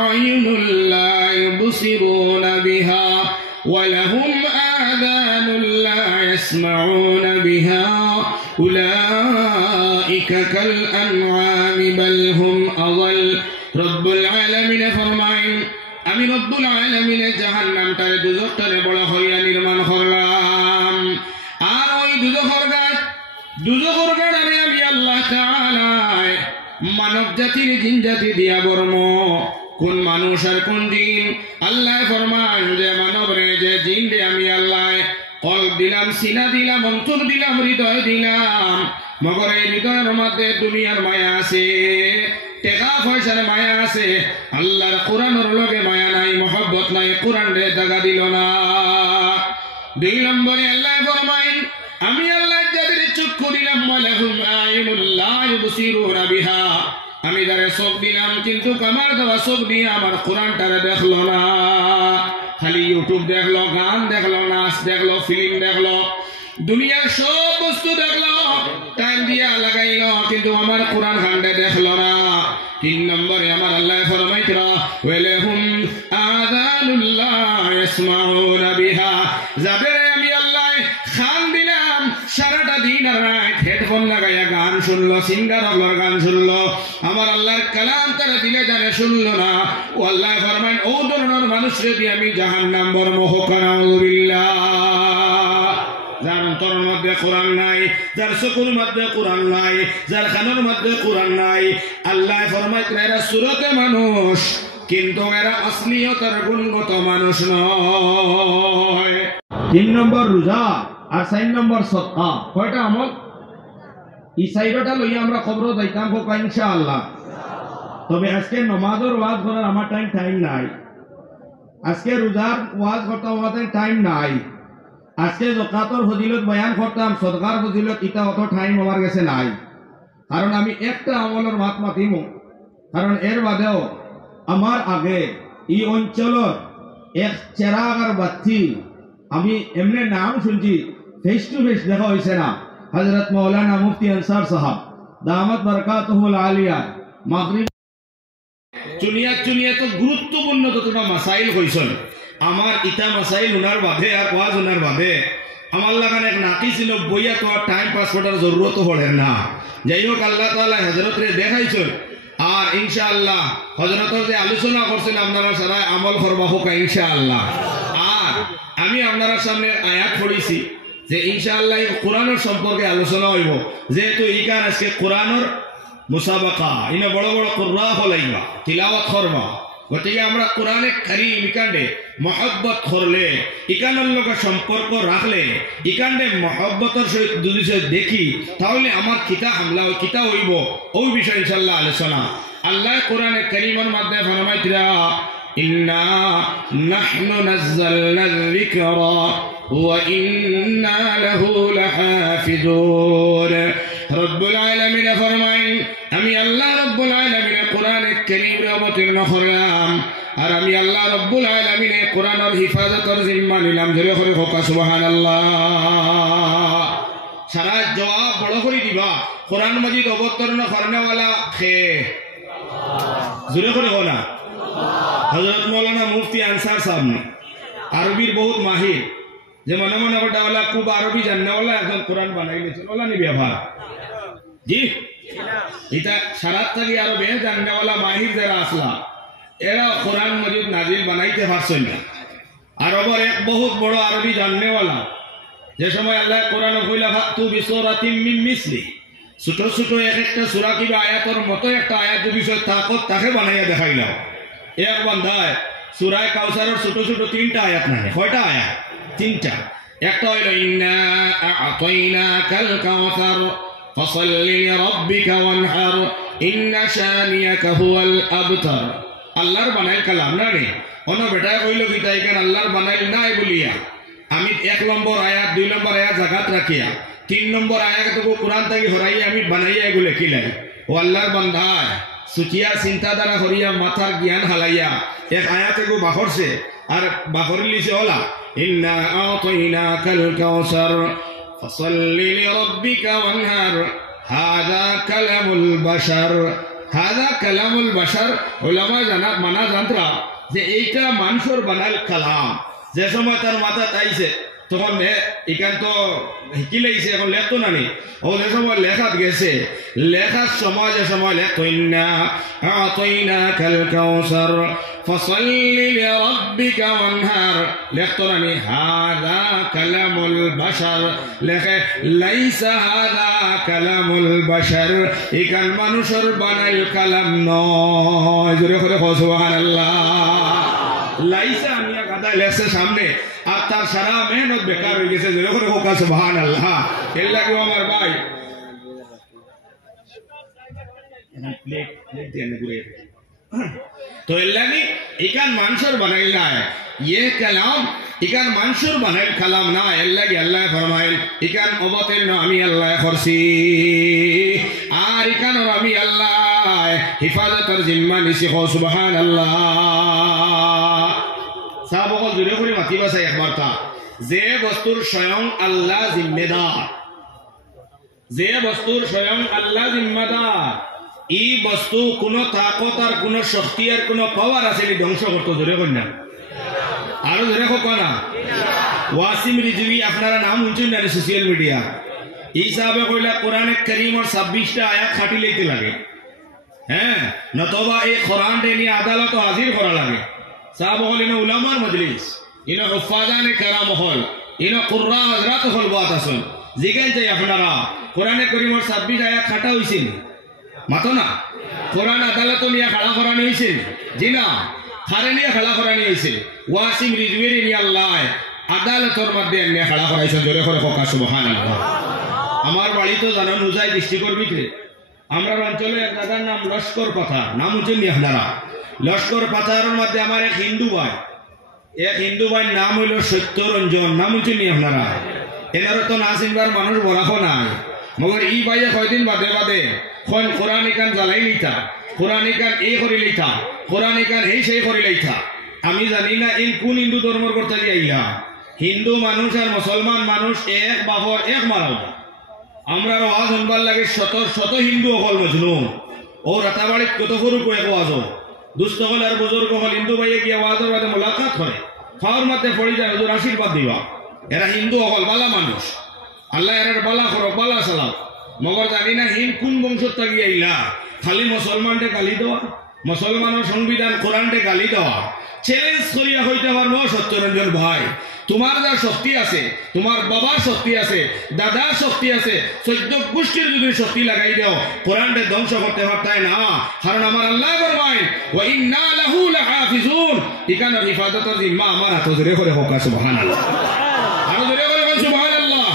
أعين لا يبصرون بها ولهم آذان لا يسمعون بها أولئك كالأنعام بل هم أضل رب العالمين فرمائن আমি রব্বুল আলামিনের জাহান্নামটারে দুজখটারে বড় হইয়া নির্মাণ করলাম আর ওই দুজখের গাড় আমি আল্লাহ তাআলা মানব জাতির জিন জাতি দিয়া বর্ম কোন মানুষ আর কোন জিন আল্লাহ ফরমান যে মানব রে যে জিন রে আমি আল্লাহ কলব দিলাম সিনা দিলাম অন্তর দিলাম হৃদয় দিলাম মগর এই হৃদয়ের মধ্যে দুনিয়ার মায়া আছে টাকা পয়সার মায়া আছে আল্লাহর কোরআনের লগে মায়া নাই মহব্বত নাই কোরআন রে দাগা দিল না দুই নম্বরে আল্লাহ ফরমাইন আমি আল্লাহ যাদের চক্ষু দিলাম ওয়ালাহুম আইনুল লা ইবসিরুনা বিহা আমি যারে চোখ দিলাম কিন্তু আমার দেওয়া চোখ দিয়ে আমার কোরআনটারে দেখলো না খালি ইউটিউব দেখলো গান দেখলো নাচ দেখলো ফিল্ম দেখলো দুনিয়ার সব বস্তু দেখলো টাইম দিয়া লাগাইলো কিন্তু আমার কোরআন খান্ডে দেখলো না তিন নম্বরে আমার আল্লাহ ফরমাইতরা ওয়ালাহুম আযানুল লা ইয়াসমাউনা বিহা যাদের আমি আল্লাহ খান দিলাম সারাটা দিন আর রাত হেডফোন লাগাইয়া গান শুনলো সিঙ্গার হলোর গান শুনলো আমার আল্লাহর কালাম তারা দিলে জানে শুনলো না ও আল্লাহ ফরমান ও ধরনের মানুষরে দিয়ে আমি জাহান্নাম বর্মহ নাউযুবিল্লাহ যার অন্তরের মধ্যে কোরআন নাই যার চকুর মধ্যে কোরআন নাই যার কানের মধ্যে কোরআন নাই আল্লাহ ফরমাইতেন এরা সুরতে মানুষ কিন্তু এরা আসলিয়তের গুণগত মানুষ নয় 3 নম্বর রোজা আর 4 নম্বর সদকা কয়টা আমল এই চাইরটা লইয়া আমরা খবর যাইতাম হোক ইনশাআল্লাহ তবে আজকে নামাজের ওয়াজ করার আমার টাইম নাই আজকে রোজার ওয়াজ করতে আমাদের টাইম নাই আজকে যাকাতের ফজিলত বয়ান করতাম সদকার ফজিলত এটা অত টাইম আমার কাছে নাই কারণ আমি একটা আমলের মাত মাতিম কারণ এর বাদেও আমার আগে এই অঞ্চলের এক চেরাগ আর বাতি আমি এমনি নাম শুনছি ফেস টু ফেস দেখা হয়েছে না হযরত মাওলানা মুফতি আনসার সাহেব দামাত বরকাতুহুল আলিয়া মাগরিব চুনিয়া তো গুরুত্বপূর্ণ যতটা মাসাইল হইছেন আমার ইটা মাসাইল উনার বাদে আর ওয়াজ উনার বাদে আমার লাগান এক নাকি ছিল বইয়া তো আর টাইম পাস করার জরুরত পড়ে না যাই হোক আল্লাহ তাআলা হযরত রে দেখাইছেন আর ইনশাআল্লাহ হযরতের যে আলোচনা করছেন আপনারা সারা আমল করবা হোক ইনশাআল্লাহ আর আমি আপনারা সামনে আয়াত পড়িছি যে ইনশাআল্লাহ কোরআনের সম্পর্কে আলোচনা হইব যেহেতু এইখান আজকে কোরআনের মুসাবাকা ইনা বড় বড় কুররা হলাইবা তিলাওয়াত করবা গতিকে আমরা কোরআনে কারীম ইকান্ডে মহব্বত করলে ইকানের লগে সম্পর্ক রাখলে ইকান্ডে মহব্বতের সহিত যদি দেখি তাহলে আমার কিতা হামলা কিতা হইব ওই বিষয় ইনশাআল্লাহ আলোচনা আল্লাহ কোরআনে কারীমের মাধ্যমে ফরমাইতরা ইন্না নাহনু নাযালনাল যিকরা ওয়া ইন্না লাহু লাহাফিজুন রব্বুল আলামিন ফরমাইন আমি আল্লাহ রব্বুল আলামিন কোরআনে কারীম অবতীর্ণ করলাম আর আমি আল্লাহ রব্বুল আলামিন কোরআনের হিফাজতের জিম্মা নিলাম জোরে করে হোক সুবহানাল্লাহ সারা জবাব বড় করে দিবা কোরআন মাজিদ অবতীর্ণ করনেওয়ালা কে জোরে করে হোনা হযরত মাওলানা মুফতি আনসার সাহেব ने আরবির বহুত মাহির যে মনে মনে ওটা খুব আরবি জাননেওয়ালা একজন কোরআন বানাই নিয়েছেন ওলা নি ব্যবহার জি এটা সারাত থেকে আরবে জাননেওয়ালা মাহির যারা আসলা এরা কোরআন মাজিদ নাজিল বানাইতে পারছেন না আরবের এক বহুত বড় আরবি জাননেওয়ালা যে সময় আল্লাহ কোরআন কইলা ফাতু বিসূরাতিন মিন মিসলি ছোট ছোট এক একটা সূরা কিবা আয়াতের মতো একটা আয়াত যদি তাকত তাকে বানাইয়া দেখাইলা এক বান্দায় সূরা কাউসারের ছোট ছোট 3টা আয়াত না কয়টা আয়াত 3টা একটা হইল ইন্না আ'তাইনাকাল কাউসার ফসল্লি লিরাব্বিকা ওয়ানহার ইন্না শানিয়াকা হুয়াল আবতার আল্লাহর বানাইল কালাম না রে অন্য বেটা কইল গীতা এখানে আল্লাহর বানাইল নাই বলিয়া আমি 1 নম্বর আয়াত 2 নম্বর আয়াত জাগাত রাখিয়া 3 নম্বর আয়াত তো কোরআন থেকে হরাইয়া আমি বানাইয়া এগুলো লিখিলাই ও আল্লাহর বান্দা সুচিয়া চিন্তাধারা করিয়া মাথার জ্ঞান হালাইয়া এক আয়াতে গো বাহরছে আর বাহর লিছে ওলা ইন্না আ'তাইনাকাল কাউসার ফসল্লি লিরাব্বিকা ওয়ানহার হাযা কালামুল বাশার হাদা কালামুল বাশার উলামা জানা মানা জানতরা যে এইটা মানুষের বানাল কালাম যে সময় তার মাথা আইছে তখন এখান তো শিকিলেইছে এখন লেখতো না নি ও যে সময় লেখাত গেছে লেখার সময় যে সময় লেখতইনা আতাইনা কাল কাউসার ফসল্লি লিরাব্বিকা ওয়ানহার লেখতো না নি হাদা কালামুল বাশার লেখে লাইসা হাদা কালামুল বাশার এখান মানুষের বানাল কালাম নয় জোরে করে সুবহানাল্লাহ লাইসা আমিয়া গাদা লেখছে সামনে আর তার সারা মেহনত বেকার হয়ে গেছে যেরকম হোকা সুবহানাল্লাহ এর লাগে আমার ভাই তো এর লাগে এখান মানুষের বানাইল না ये कलाम इकान मंशूर बनाइल कलाम ना अल्लाह की अल्लाह फरमाइल इकान अवतीर्ण আমি আল্লাহ করছি আর ইকান আমি আল্লাহ হিফাজতের জিম্মা নিছি সুবহানাল্লাহ সাহাবগণ জুড়ে করে মাতিবা চাই একবার তা যে বস্তুর স্বয়ং আল্লাহ জিম্মেদার যে বস্তুর স্বয়ং আল্লাহ জিম্মেদার এই বস্তু কোনো তাকত আর কোনো শক্তি আর কোনো পাওয়ার আছে নি ধ্বংস করতে জোরে কই না আরো জোরে হোক না ওয়াসিম রিজভি আপনারা নাম শুনছেন না সোশ্যাল মিডিয়া এই সাহাবে কইলা কোরআনে কারীমের 26টা আয়াত খাটি লইতে লাগে হ্যাঁ নতবা এই কোরআন নিয়ে আদালত হাজির করা লাগে সাহাব হলেন উলামার মজলিস ইনো হুফাজানে কেরাম হল ইনো কুররা হযরত হল বাত আসুন জিগাই চাই আপনারা কোরআনে কারীমের 26 আয়াত খাটা হইছেন মাতো না কোরআন আদালত নিয়ে খাড়া করানি হইছে জি না খারে নিয়ে খাড়া করানি হইছে ওয়াসিম রিজভির নিয়ে আল্লাহ আদালতের মধ্যে নিয়ে খাড়া করাইছেন জোরে করে কোকা সুবহানাল্লাহ আমার বাড়ি তো জানো নুজাই ডিস্ট্রিক্টর ভিতরে আমরা অঞ্চলে এক জায়গার নাম লস্কর পাথা নাম হচ্ছেন নি আপনারা লস্কর পাথারের মধ্যে আমার এক হিন্দু ভাই নাম হইল সত্যরঞ্জন নাম হচ্ছেন নি আপনারা এনারও তো না চিনবার মানুষ বরাফ নাই মগর ই ভাইয়ে কয়দিন বাদে বাদে খন কোরআন ইকান জ্বালাই লইতা কোরআন ইকান এই করে লইতা কোরআন ইকান এই সেই করে লইতা আমি জানি না এই কোন হিন্দু ধর্মের করতে যাইলা হিন্দু মানুষ আর মুসলমান মানুষ এক বাপর এক মারাও আমরা আওয়াজ শুনবার লাগে শত শত হিন্দু অকল মজনু ও রাতাবাড়িত কত সরু কয়েক আওয়াজ দুস্থ হল আর বুজুর্গ হল হিন্দু ভাইয়ে গিয়ে আওয়াজের বাদে মোলাকাত করে খাওয়ার মধ্যে পড়ে যায় হুজুর আশীর্বাদ দিবা এরা হিন্দু অকল বালা মানুষ আল্লাহ এর বালা করো বালা চালাও মগর জানি না হিন কোন বংশত থাকি আইলা খালি মুসলমানকে গালি দেওয়া মুসলমানের সংবিধান কোরআনকে গালি দেওয়া চ্যালেঞ্জ করিয়া হইতে পারবো সত্যরঞ্জন ভাই তোমার যা শক্তি আছে তোমার বাবার শক্তি আছে দাদার শক্তি আছে 14 গোষ্ঠীর যদি শক্তি লাগাই দাও কোরআনকে ধ্বংস করতে পারতাই না কারণ আমার আল্লাহ ফরমায় ওয়া ইন্না লাহু লাহাফিজুন ইকান হিফাজতের জিম্মা আমার হাতে ধরে করে হোক সুবহানাল্লাহ আর ধরে করে সুবহানাল্লাহ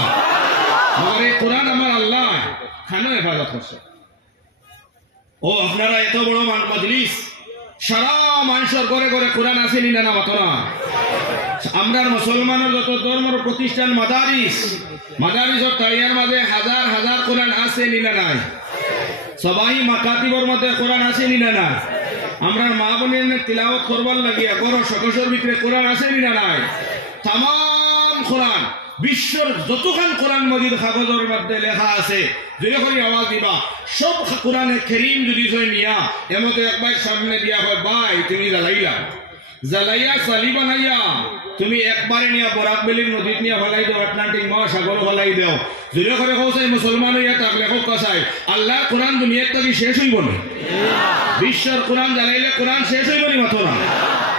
আমার এই কোরআন আমার আল্লাহ খানো হেফাজত করছে ও আপনারা এত বড় মজলিস সারা মানুষের ঘরে ঘরে কোরআন আছে নি না মত না আমরা মুসলমানের যত ধর্মের প্রতিষ্ঠান মাদারিসের তালিয়ার মাঝে হাজার হাজার কোরআন আছে নি না নাই সবাই মাকাতিবর মধ্যে কোরআন আছে নি না নাই আমরা মা বোনের তিলাওয়াত করবার লাগিয়া গরো সকসের ভিতরে কোরআন আছে নি না নাই তাম কোরআন বিশ্বর যতখান কোরআন মজিদ কাগজের মধ্যে লেখা আছে যদি করে আওয়াজ দিবা সব কোরআনে কারীম যদি জয় নিয়া এমতে একবার সামনে দিয়া হয় ভাই তুমি জ্বালাইয়া সালি বানাইয়া তুমি একবারে নিয়া বরাক বেলির নদীত নিয়া ফেলাই দাও আটলান্টিক মহাসাগর ফেলাই দাও যদি করে কৌসাই মুসলমান হইয়া তাক লেখক কাছাই আল্লাহর কোরআন দুনিয়ার থেকে শেষ হইব না বিশ্বর কোরআন জ্বালাইলে কোরআন শেষ হইব নি মাত্র না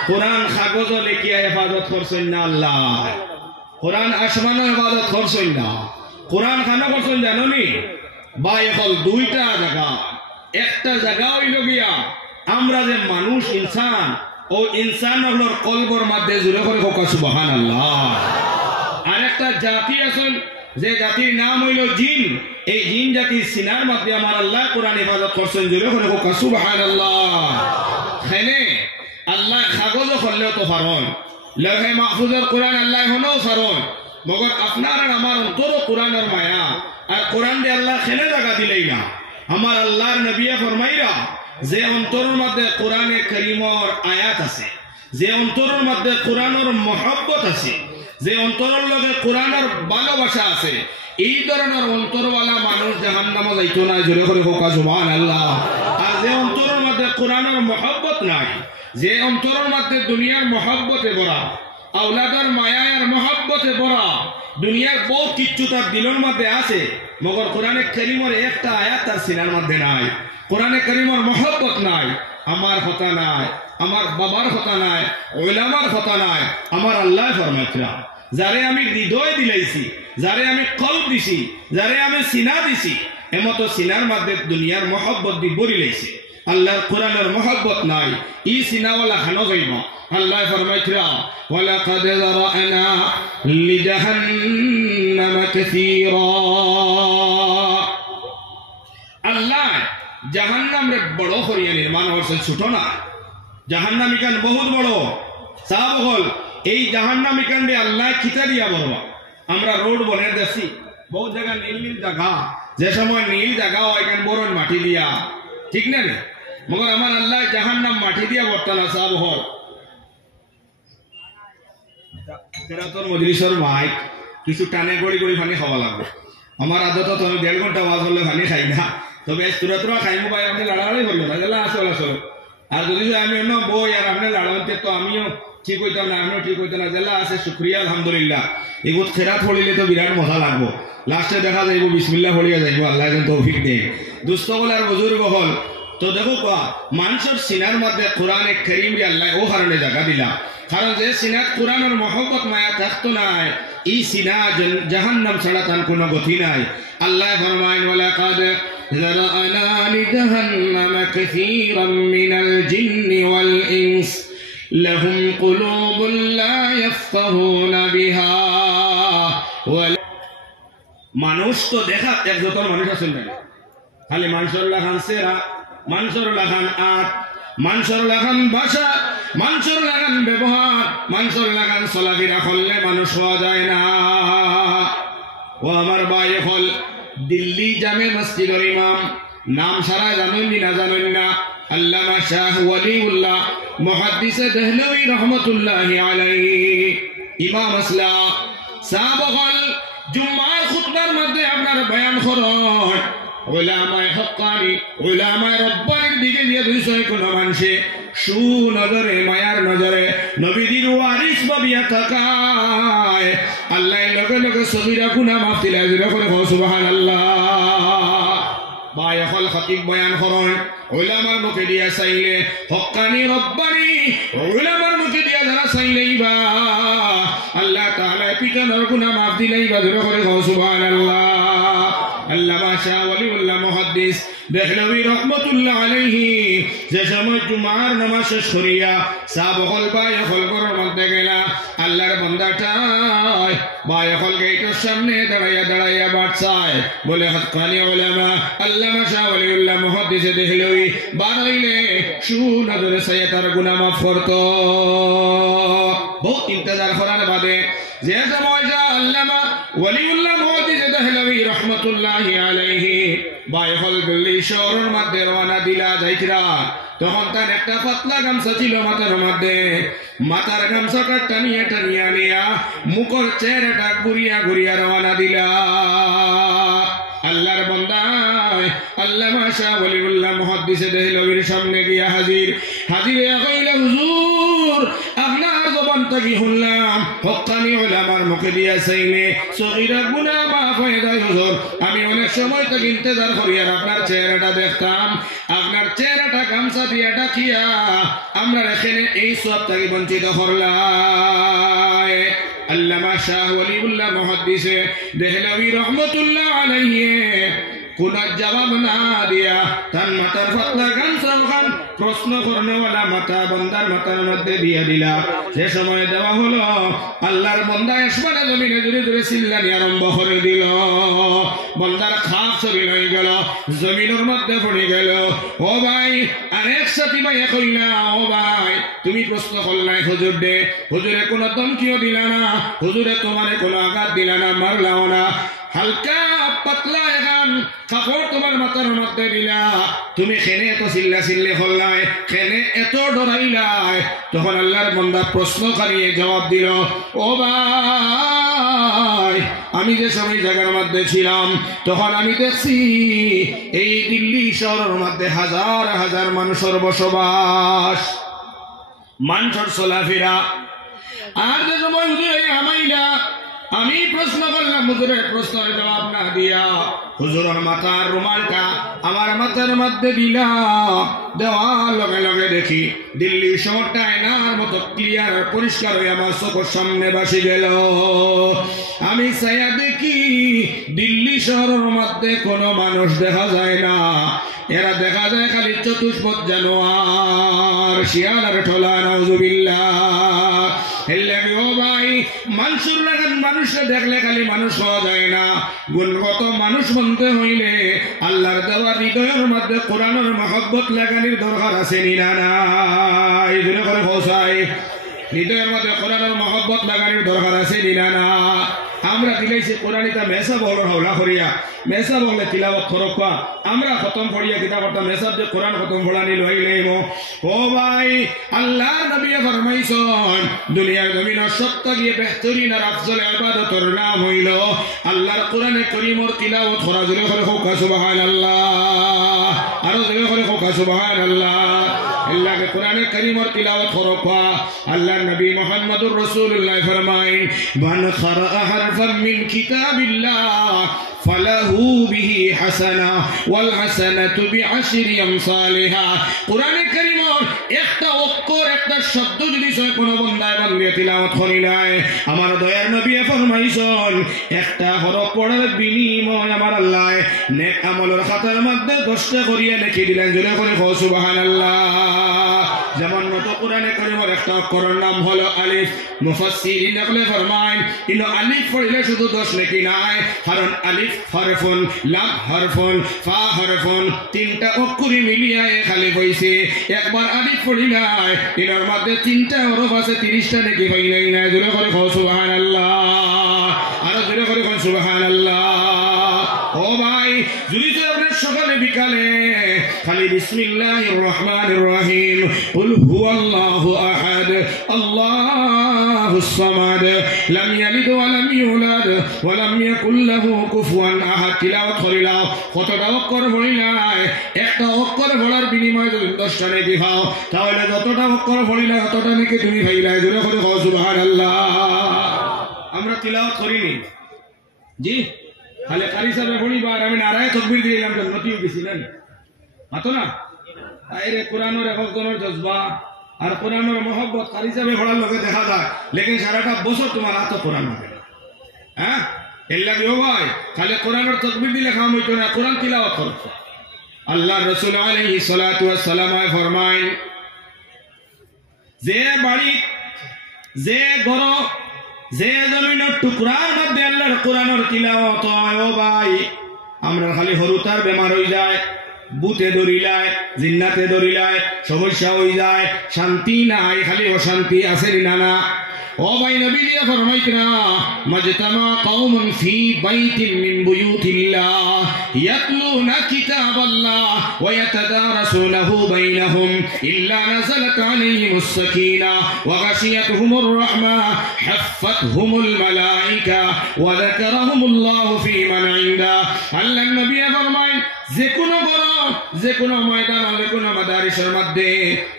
কোরআন কাগজ লেখিয়া হেফাজত করছেন না আল্লাহ কোরআন আসমানো হেফাজত করছেন না কোরআন খানা করছেন জানো নি বা এখন দুইটা জায়গা একটা জায়গা হইল গিয়া আমরা যে মানুষ ইনসান ও ইনসান হলোর কলবর মধ্যে জুড়ে করে হোক সুবহানাল্লাহ আর একটা জাতি আছেন যে জাতির নাম হইল জিন এই জিন জাতির সিনার মধ্যে আমার আল্লাহ কোরআন হেফাজত করছেন জুড়ে করে হোক সুবহানাল্লাহ খেনে আল্লাহ কাগজ করলেও তো ফারন লৌহে মাহফুজের কোরআন আল্লাহ হলেও ফারন মগর আপনার আর আমার অন্তর কোরআনের মায়া আর কোরআন দিয়ে আল্লাহ খেলে জায়গা দিলেই না আমার আল্লাহর নবিয়ে ফরমাইরা যে অন্তরের মধ্যে কোরআনে কারীমের আয়াত আছে যে অন্তরের মধ্যে কোরআনের মহব্বত আছে যে অন্তরের লগে কোরআনের ভালোবাসা আছে এই ধরনের অন্তরওয়ালা মানুষ জাহান্নামে যাইতো না জোরে করে হোক সুবহানাল্লাহ আর যে অন্তরের মধ্যে কোরআনের মহব্বত নাই, যে অন্তরের মধ্যে দুনিয়ার মহব্বতে ভরা, আওলাদের মায়ার মহব্বতে ভরা, দুনিয়ার বহু কিচ্ছু তার দিলের মধ্যে আছে, মগর কোরআনে কারীমের একটা আয়াত তার সিনার মধ্যে নাই। কোরআনে কারীমের মহব্বত নাই, আমার কথা নাই, আমার বাবার কথা নাই, উলামার কথা নাই, আমার আল্লাহ ফরমাইছিলাম যারে আমি হৃদয় দিলাইছি, যারে আমি কলব দিছি, যারে আমি সিনা দিছি, এমতো সিনার মধ্যে দুনিয়ার মহব্বত দি ভরি লাইছে, আল্লাহর কোরআনের মহব্বত নাই, ই সিনাওয়ালা খানো যাইবা। আল্লাহ ফরমাইছিলাম ওয়ালাকাদ যারানা লিজাহান্নামা কাসীরা, আল্লাহ জাহান্নাম রে বড় করিয়া নির্মাণ করছে, ছোট না। জাহান্নাম ইকান বহুত বড়। সাহাব হল এই জাহান্নাম ইকান দিয়ে আল্লাহ খিতা দিয়া বড়। আমরা রোড বনে দেখছি বহুত জায়গা নীল নীল জায়গা, যে সময় নীল জায়গা হয় এখানে বড় মাটি দিয়া, ঠিক না রে? মগর আমার আল্লাহ জাহান্নাম মাটি দিয়া বর্তানা। সাহাব হল তোর মজলিসের মাইক কিছু টানে গড়ি গড়ি পানি খাওয়া লাগবে। আমার আদত তো আমি 1.5 ঘন্টা ওয়াজ করলে পানি খাই না, তবে তুরা তুরা খাইমু ভাই, আপনি লাড়ালাড়ি করলো না, গেলে আসল আসল। আর যদি আমি অন্য বই আর আপনি লাড়াতে তো আমিও ঠিক হইতাম না, আমিও ঠিক হইতাম না। জেলা আছে শুক্রিয়া আলহামদুলিল্লাহ, এগুলো খেরাত পড়িলে তো বিরাট মজা লাগবো। লাস্টে দেখা যাইব বিসমিল্লাহ পড়িয়া যাইব, আল্লাহ যেন তৌফিক দেয়। দুস্থ হল আর বুজুর্গ হল তো দেখো কোয়া মানুষের সিনার মধ্যে কোরআনে কারীম রে আল্লাহ ও কারণে জায়গা দিলা, কারণ যে সিনাত কোরআনের মহব্বত মায়া থাকতো নাই, এই সিনা জাহান্নাম ছাড়া তার কোনো গতি নাই। আল্লাহ ফরমায় ওয়ালাকাদ যারানা লিজাহান্নামা কাসীরাম মিনাল জিন্নি ওয়াল ইনস লাহুম কুলুবুন লা ইয়াফকাহুনা বিহা। মানুষ তো দেখা এক যত মানুষ আছেন না, খালি মানুষের লাগান সেরা, মানুষের লাগান আট, মানুষের লাগান ভাষা, মানুষের লাগান ব্যবহার, মানুষের লাগান চলাফেরা করলে মানুষ হওয়া যায় না। ও আমার ভাই হল দিল্লি জামে মসজিদের ইমাম, নাম সারা জানেন না জানেন না, আল্লামা শাহ ওয়ালিউল্লাহ মুহাদ্দিস দেহলভী রহমতুল্লাহি আলাইহি ইমাম আসলা সাহাব হল জুম্মার খুতবার মধ্যে আপনার বয়ান করেন উলামায়ে হক্কানি, উলামায়ে রব্বানির দিকে দিয়ে দুইশো কোন মানুষে সুনজরে মায়ার নজরে নবীদের ওয়ারিস ভাবিয়া থাকায় আল্লাহ লগে লগে সগীরা গুনাহ মাফ দিলা যখন সুবহানাল্লাহ। ভাই হল খতিব বয়ান করেন উলামার মুখে দিয়া চাইলে হক্কানি রব্বানি, উলামার মুখে দিয়া যারা চাইলেইবা আল্লাহ তাআলা পিছনের গুনাহ মাফ দিলেইবা যখন সুবহানাল্লাহ। আল্লামা শাহ ওয়ালিউল্লাহ মুহাদ্দিস দেহলভী রহমতুল্লাহ আলাইহি যে সময় জুমার নামাজ শেষ করিয়া সাহাব হল ভাই হল ঘরের মধ্যে গেলা, আল্লাহর বান্দাটাই ভাই হল গেটের সামনে দাঁড়াইয়া দাঁড়াইয়া বাচ্চায় বলে হক্কানি উলামা আল্লামা শাহ ওয়ালিউল্লাহ মুহাদ্দিস দেহলভী বানাইলে সুনজরে চাইয়া তার গুনাহ মাফ করতো। বহুত ইন্তজার করার বাদে যে সময় আল্লামা ওয়ালিউল্লাহ মুহাদ্দিস দেহলভী রহমতুল্লাহি আলাইহি ভাই হল দিল্লি শহরের মধ্যে রওনা দিলা যাইতরা, তখন তার একটা পাতলা গামছা ছিল মাথার মধ্যে, মাথার গামছাটা টানিয়া টানিয়া নিয়া মুখর চেহারাটা ঘুরিয়া ঘুরিয়া রওনা দিলা। আল্লাহর বান্দা আল্লামা শাহ ওয়ালিউল্লাহ মুহাদ্দিস দেহলভীর সামনে গিয়া হাজির কইলা হুজুর আপনার জবান থেকে শুনলাম হক্কানি উলামার মুখে দিয়া চাইলে সগীরা গুনাহ মাফ হয়ে যায় হুজুর। আমি অনেক সময় থেকে ইন্তজার করি আর আপনার চেহারাটা দেখতাম, আপনার চেহারাটা গামছা দিয়া ডাকিয়া আমরা এখানে এই সব থেকে বঞ্চিত করলাম। আল্লামা শাহ ওয়ালিউল্লাহ মুহাদ্দিস দেহলভী রহমতুল্লাহ আলাইহি কোন জবাব না দিয়া তার মাথার পাতলা গামছা খান প্রশ্ন করনেওয়ালা মাথা বন্দার মাথার মধ্যে দিয়ে দিলা। যে সময় দেওয়া হলো আল্লাহর বন্দা আসমানে জমিনে জুড়ে জুড়ে চিল্লানি আরম্ভ করে দিল, বন্দার খাপ ছবি হয়ে গেল, জমিনের মধ্যে পড়ে গেল। ও ভাই আরেক সাথী ভাই কইলা ও ভাই তুমি প্রশ্ন করলাই হুজুর দে, হুজুরে কোনো ধমকিও দিলা না, হুজুরে তোমারে কোনো আঘাত দিলা না, মারলাও না, হালকা পাতলা এখন কাপড় তোমার মাথার মধ্যে দিলা, তুমি খেনে এত চিল্লা চিল্লি হল্লাই, খেনে এত ডরাইলাই। তখন আল্লাহর বান্দা প্রশ্ন করিয়ে জবাব দিল ও ভাই ভাই আমি যে সময় জায়গার মধ্যে ছিলাম তখন আমি দেখছি এই দিল্লি শহরের মধ্যে হাজার হাজার মানুষের বসবাস, মানুষের চলাফেরা। আর যে সময় হুজুরে আমাইলা আমি প্রশ্ন করলাম, হুজুরের প্রশ্নের জবাব না দিয়া হুজুরের মাথার রুমালটা আমার মাথার মধ্যে দিলা, দেওয়ার লগে লগে দেখি দিল্লি শহরটা আয়নার মতো ক্লিয়ার পরিষ্কার হয়ে আমার চোখের সামনে বাসি গেল। আমি চাইয়া দেখি দিল্লি শহরের মধ্যে কোনো মানুষ দেখা যায় না, এরা দেখা যায় খালি চতুষ্পদ জানোয়ার, শিয়াল আর ঠোলা। নাউজুবিল্লাহ। ও ভাই, মানুষকে দেখলে খালি মানুষ হওয়া যায় না, গুণগত মানুষ বনতে হইলে আল্লাহর দেওয়া হৃদয়ের মধ্যে কোরআনের মহব্বত লাগানির দরকার আছে নিনা নাই? করে পৌঁছাই হৃদয়ের মধ্যে কোরআনের মহব্বত লাগানির দরকার আছে নিনা না? আমরা দিলেছি কোরআনিতা মেসা বহল হাওলা করিয়া, মেসা বহলে তিলাওয়াত করবা, আমরা খতম পড়িয়া কিতাব করতাম, মেসাব যে কোরআন খতম পড়ানি লইলেইব। ও ভাই, আল্লাহর নবী ফরমাইছেন দুনিয়ার জমিন সত্য গিয়ে বেহতরিন আর আফজল ইবাদতের নাম হইল আল্লাহর কোরআনে কারীমের তিলাওয়াত করা। জোরে করে হোক সুবহানাল্লাহ, আরো জোরে করে হোক সুবহানাল্লাহ। আল্লাহর কোরআনে কারীমের তিলাওয়াত করবা। আল্লাহর নবী মুহাম্মদুর রাসূলুল্লাহ ফরমায় মান খারা হারফান মিন কিতাবিল্লাহ ফালাহু বিহি হাসানা ওয়াল হাসানাতু বিআশরি আমসালিহা। কোরআনে কারীমের একটা অক্ষর একটা শব্দ যদি কোন বান্দায় বান্দিয়ে তিলাওয়াত করিলাই, আমার দয়ার নবী ফরমাইছেন একটা হরফ পড়ার বিনিময় আমার আল্লাহ নেক আমলের খাতার মধ্যে 10টা করিয়া লিখে দিলেন। জোরে করে সুবহানাল্লাহ। যেমন মতো কোরআনে কারীমের একটা অক্ষরের নাম হলো আলিফ। মুফাসসিরিন নকলে ফরমায় ইনো আলিফ পড়লে শুধু 10 নেকি নাই, কারণ আলিফ হরফুন, লাম হরফুন, ফা হরফুন, 3টা অক্ষরই মিলিয়ে খালি হইছে। একবার আলিফ পড়িলাই এর মধ্যে 3টা হরফ আছে, 30টা নেকি হইলাই না? জোরে করে সুবহানাল্লাহ, আরো জোরে করে সুবহানাল্লাহ। ও ভাই, যদি আপনি সকালে বিকালে খালি বিসমিল্লাহির রহমানির রহিম কুল হুয়াল্লাহু আহাদ আল্লাহুস সামাদ লাম ইয়ালিদ ওয়া লাম ইউলাদ ওয়া লাম ইয়াকুল লাহু কুফুয়ান আহাদ তিলাওয়াত করিলাও, কতটা অক্ষর পড়িলাই? একটা অক্ষর পড়ার বিনিময়ে যদি 10টা নেকি পাও, তাহলে যতটা অক্ষর পড়িলাই ততটা নেকি তুমি পাইলাই। জোরে করে সুবহানাল্লাহ। আমরা তিলাওয়াত করিনি জি, খালি কারি সাহেব পড়িবার আমি নারায় তকবীর দিলাম তো নতিও গেছিলেন মাতো না? আরে কোরআনের একজনের জজবা আর কোরআনের মহব্বত কারি সাহেব পড়ার লোকে দেখা যায়, লেকিন সারাটা বছর তোমার হাত কোরআন হবে। হ্যাঁ, এর লাগে ও ভাই খালি কোরআনের তকবীর দিলে কাম হইতো না, কোরআন তিলাওয়াত করতে। আল্লাহর রাসূল আলাইহিস সালাতু ওয়াস সালাম ফরমায় যে বাড়ি, যে ঘর, যে জমিনের টুকরার মধ্যে আল্লাহর কোরআনের তিলাওয়াত হয়, ও ভাই আমরা খালি হরুতার বেমার হয়ে যায়, বুতে দরিলায়, জিন্নাতে দরিলায়, সমস্যা হয়ে যায়, শান্তি নাই, খালি অশান্তি আছে না? ও ভাই, নবী দিয়া ফরমাইতরা মাজতামা কওমুন ফি বাইতিন মিন বুয়ুতিল্লাহ ইয়াতলুনা কিতাবাল্লাহ ওয়া ইয়াতাদারাসুনাহু বাইনাহুম ইল্লা নাযালাত আলাইহিমুস সাকিনাহ ওয়া গাশিয়াতুহুমুর রাহমাহ হাফফাতহুমুল মালায়েকা ওয়া যাকারাহুমুল্লাহু ফি মান ইনদা। আল্লাহর নবী ফরমায় যে কোনো বড়, যে কোনো ময়দান, যে কোনো মাদারিসের মধ্যে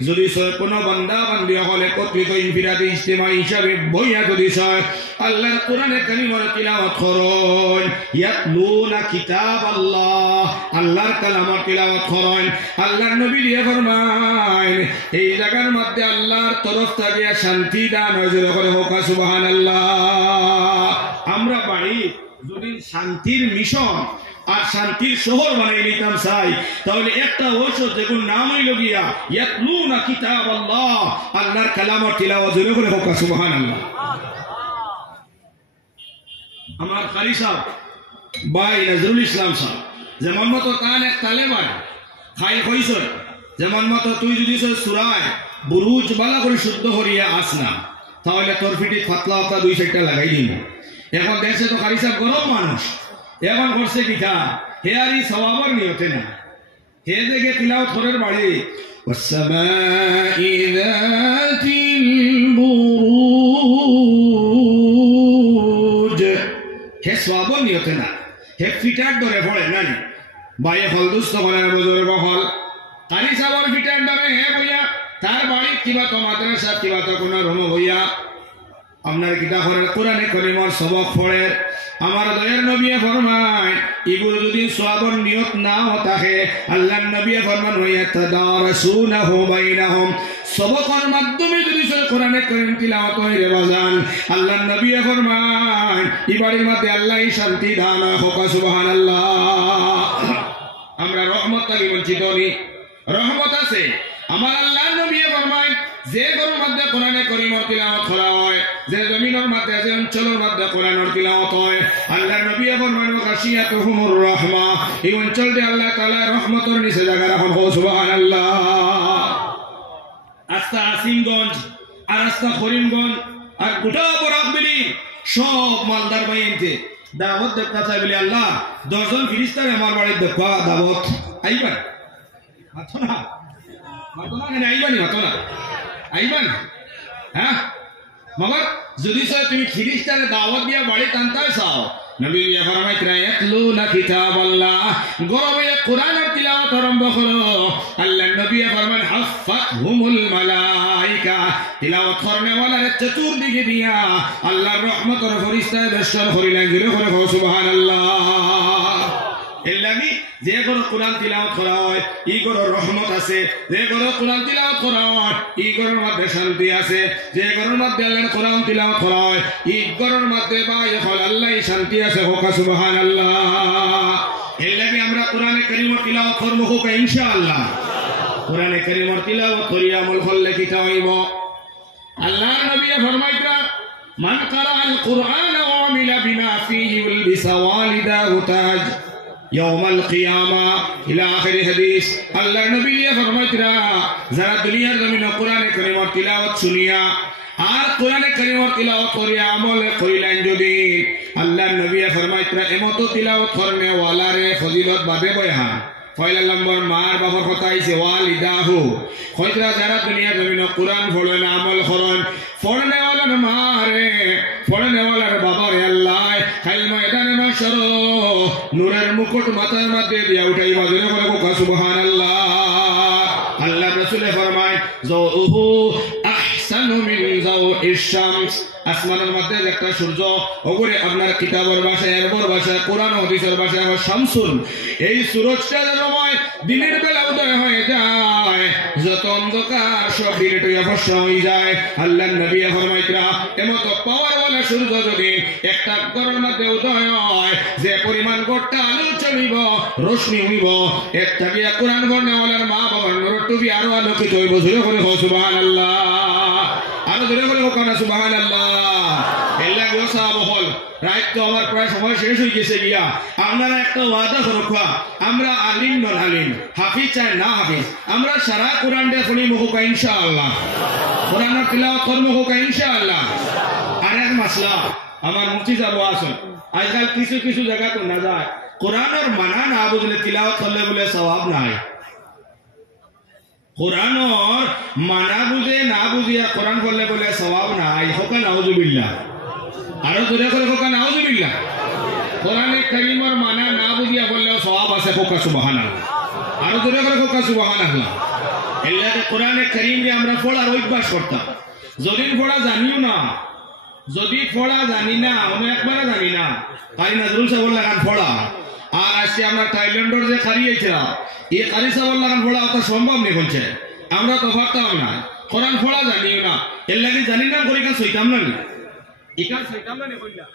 যদি কোনো বান্দা বান্দি হলে একত্রিত ইনফিরাদি ইজতিমা হিসাবে বইয়া যদি আল্লাহর কোরআনে কারীমের তিলাওয়াত করুন, ইয়াতলুনা কিতাবাল্লাহ, আল্লাহর কালামের তিলাওয়াত করুন। আল্লাহর নবী দিয়ে ফরমায় এই জায়গার মধ্যে আল্লাহর তরফ থেকে শান্তি দান হয়েছে। করে হোক সুবহানাল্লাহ। আমরা বাড়ি যদি শান্তির মিশন আর শান্তির শহর বানাই নিতাম চাই, তাহলে একটা ঔষধ যেগুলো নাম হইল গিয়া ইয়াতলুনা কিতাবাল্লাহ, আল্লাহর কালামের তিলাওয়াত। জোরে করে হোক সুবহানাল্লাহ। আমার কারি সাহেব ভাই নজরুল ইসলাম সাহেব যেমন মতো কান এক তালেবান খাই কইস, যেমন মতো তুই যদি সুরায় বুরুজ বালা করে শুদ্ধ করিয়া আস না, তাহলে তোর ফিটি ফাতলা হতা 2-4টা লাগাই দিব। এখন দেখছে তো কারি সাহেব গরম মানুষ, এখন করছে কিটা হে আর এই সওয়াবের নিয়তে না, হে দেখে তিলাওয়াত করার বাড়ি ওয়াসসামাই যাতিল বুরুজ নিয়তে না হে ফিটার ধরে পড়ে না বাইয়ে হল দুস্থ করেন বুজুর্গ হল কালি সাবর ফিটার ধরে হে বইয়া তার বাড়ি কিবা তো মাদ্রাসা কিবা তো কোনো রুম হইয়া আপনার কিতা করে কোরআনে কারীমের সবক পড়ে আমার দয়ার নবী ফরমান এগুলো যদি সওয়াবের নিয়ত নাও থাকে আল্লাহর নবী ফরমান ওয়া তাদারাসুনাহু বাইনাহুম সবকের মাধ্যমে যদি কোরআনে কারীম তিলাওয়াত হয় রে বাজান আল্লাহর নবী ফরমান এই বাড়ির মধ্যে আল্লাহই শান্তি দান হোক সুবহানাল্লাহ আমরা রহমত লাগি বঞ্চিত নি রহমত আছে আমার আল্লাহর নবী ফরমান যে ঘরের মধ্যে কোরআনে কারীমের তিলাওয়াত করা হয় যে জমিনের মধ্যে যে অঞ্চলের মধ্যে কোরআনের তিলাওয়াত হয় আল্লাহর নবী ফরমান খাশিয়াতুহুমুর রাহমা এই অঞ্চলটি আল্লাহ তাআলা রহমতের নিচে জায়গা রাখা হয় সুবহানাল্লাহ আস্তা আসিমগঞ্জ আর আস্তা করিমগঞ্জ আর গোটা বরাকবিলি সব মালদার বাইনতে দাওয়াত দেখতে চাই বলে আল্লাহ 10 জন ফেরেশতা আমার বাড়িতে দেখা দাওয়াত আইবা আচ্ছা না মাতনা না আইবা নি মাতনা আইবা না হ্যাঁ মগর যদি তুমি ফেরেশতারে দাওয়াত দিয়া বাড়ি টানতে চাও নবী ফরমাইত ইয়াতলুনা কিতাবাল্লাহ গরবে কোরআনের তিলাওয়াত আরম্ভ করো আল্লাহর নবী ফরমান হাফাতহুমুল মালায়েকা তিলাওয়াত করনে ওয়ালারে চতুর্দিকে দিয়া আল্লাহর রহমতের ফেরেশতা বেশর করিলেন জুরে করে সুবহানাল্লাহ এলাগি যে গরো কোরআন তিলাওয়াত করা হয় এই গরো রহমত আছে যে গরো কোরআন তিলাওয়াত করা হয় এই গরোর মধ্যে শান্তি আছে যে গরোর মধ্যে আল্লাহর কোরআন তিলাওয়াত করা হয় এই গরোর মধ্যে বাই হল আল্লাহই শান্তি আছে হোক সুবহানাল্লাহ এলাগি আমরা কোরআনে কারীমের তিলাওয়াত করব হোক ইনশাআল্লাহ কোরআনে কারীমের তিলাওয়াত করি আমল করলে কি হইব আল্লাহর নবী ফরমাইতা মান ক্বারাআল কুরআন ওয়া আমিলা বিমা ফীহি ওয়াল বিসাওয়ালিদাহু তাজ يوم القيامة إلى آخر حديث الله نبي فرمائترا যারা দুনিয়ার জমিনে কোরআন কারীমের তিলাওয়াত শুনিয়া আর কোরআন কারীমের তিলাওয়াত করিয়া আমল করিলেন যদি আল্লাহর নবী ফরমাইতরা এমতো তিলাওয়াত করনে ওয়ালারে ফজিলত বাদে বয়ান পয়লা নম্বর মার বাবার কথা আইছে ওয়ালিদাহু কইতরা যারা দুনিয়ার জমিনে কোরআন পড়েন আমল করেন পড়নে ওয়ালার মারে পড়নে ওয়ালার বাবারে আল্লাহ কাল ময়দানে মাশর নূরের মুকুট মাথার মধ্যে দিয়া উঠাইবা জোরে বলে সুবহানাল্লাহ আল্লাহ রাসূল ফরমায় যাউহু আহসানু মিন যাউইশ শামস আসমানের মধ্যে একটা সূর্য ওপরে আপনার কিতাবের ভাষায় আরবর ভাষায় কোরআন ও হাদিসের ভাষায় আবার শামসুল এই সূরজটা সময় দিনের বেলা উদয় হয়ে যায় যত অন্ধকার সব দিনটা অবশ্য হয়ে যায় আল্লাহর নবী ফরমাইতরা এমত পাওয়ারওয়ালা সূর্য যদি একটা ঘরের মধ্যে উদয় হয় যে পরিমাণ গোটা আলো চলিব রোশনি হইব একটা গিয়া কোরআন পড়নেওয়ালার মা বাবার নূরের টুপি আরো আলোকিত হইব জোরে করে সুবহানাল্লাহ আরো জোরে করে কোন সুবহানাল্লাহ এল্লা গোসা বহল রাত তো আমার প্রায় সময় শেষ হয়ে গেছে গিয়া আপনারা একটা ওয়াদা করবা আমরা আলিম নন আলিম হাফিজ চাই না হাফিজ আমরা সারা কোরআন দিয়ে শুনি মুখ ইনশাআল্লাহ কোরআনের তিলাওয়াত করব মুখ ইনশাআল্লাহ আর এক মাসলা আমার মুফতি সাহেব আছেন আজকাল কিছু কিছু জায়গা তো না যায় কোরআনের মানা না বুঝলে তিলাওয়াত করলে বলে সওয়াব নাই কোরআনের মানা বুঝে না বুঝিয়া কোরআন পড়লে বলে সওয়াব নাই হোক নাউজুবিল্লাহ আরো জোরে করে হোক নাউজুবিল্লাহ কোরআনে কারীমের মানা না বুঝিয়া বললেও সওয়াব আছে হোক সুবহানাল্লাহ আরো জোরে করে হোক সুবহানাল্লাহ এল্লাকে কোরআনে কারীম যে আমরা পড়ার অভ্যাস করতাম যদি পড়া জানিও না যদি পড়া জানি না আমি একবারে জানি না কারি নজরুল সাহেব লাগান পড়া আর আজকে আমরা থাইল্যান্ডের যে কারি আছে এই কারি সাহেব লাগান পড়া অত সম্ভব নেই বলছে আমরা তো পারতাম না কোরআন পড়া জানিও না এর লাগে জানি না করি কাজ হইতাম না ইকান হইতাম না কইলা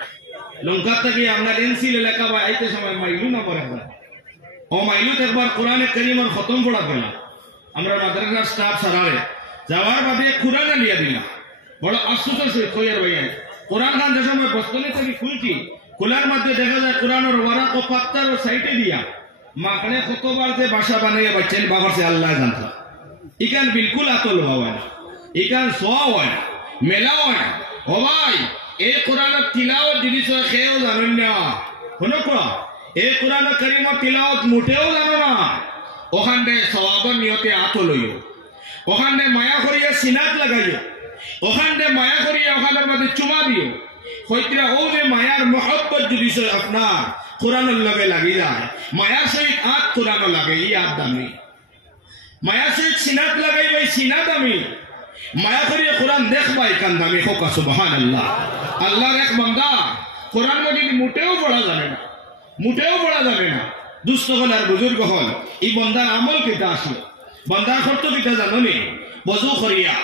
লঙ্কা থেকে আমরা এনসিল এলাকা বা আইতে সময় মাইলু না পড়ে ও মাইলু একবার কোরআনে কারীমের খতম পড়া গেল আমরা মাদ্রাসার স্টাফ সারারে যাওয়ার বাদে কোরআনে লিয়া দিলাম বড় আশ্চর্য সহিত কইয়ার ভাইয়া কোরআন খান যে সময় বস্তলে থেকে খুলছি খোলার মধ্যে দেখা যায় কোরআনের ওয়ারাক ও পাত্তার ও সাইটে দিয়া মাখনে কতবার যে বাসা বানিয়ে বাচ্চেন বাবার সে আল্লাহ জানতা ইকান বিলকুল আতল হওয়া না ইকান সোয়া হয় না মেলা হয় না ও ভাই এই কোরআনের তিলাওয়াত দিদিছ খেয়েও জানেন না শোনো কোয়া এই কোরআনের কারীমের তিলাওয়াত মোটেও জানো না ওখানে সওয়াবের নিয়তে আতল হইও ওখানে মায়া করিয়া সিনাত লাগাইও ওখানে মায়া করিয়া ওখানের মধ্যে চুমা দিও হইতরা ও যে মায়ার মহব্বত যদি আপনার কোরআনের লগে লাগি যায়, মায়ার সহিত আত কোরআন লাগে, ই আত দামি। মায়ার সহিত সিনাত লাগাই ভাই সিনা দামি। মায়া করিয়ে কোরআন দেখবাই কান দামি। হোক সুবহানাল্লাহ। আল্লাহর এক বান্দা কোরআন মজিদ মুটেও পড়া যাবে না, মুটেও পড়া যাবে না। দুস্থ হল আর বুজুর্গ হল, এই বন্দার আমল কিতা আসলো, বন্দার শর্ত কিতা জানো নি? বজু করিয়া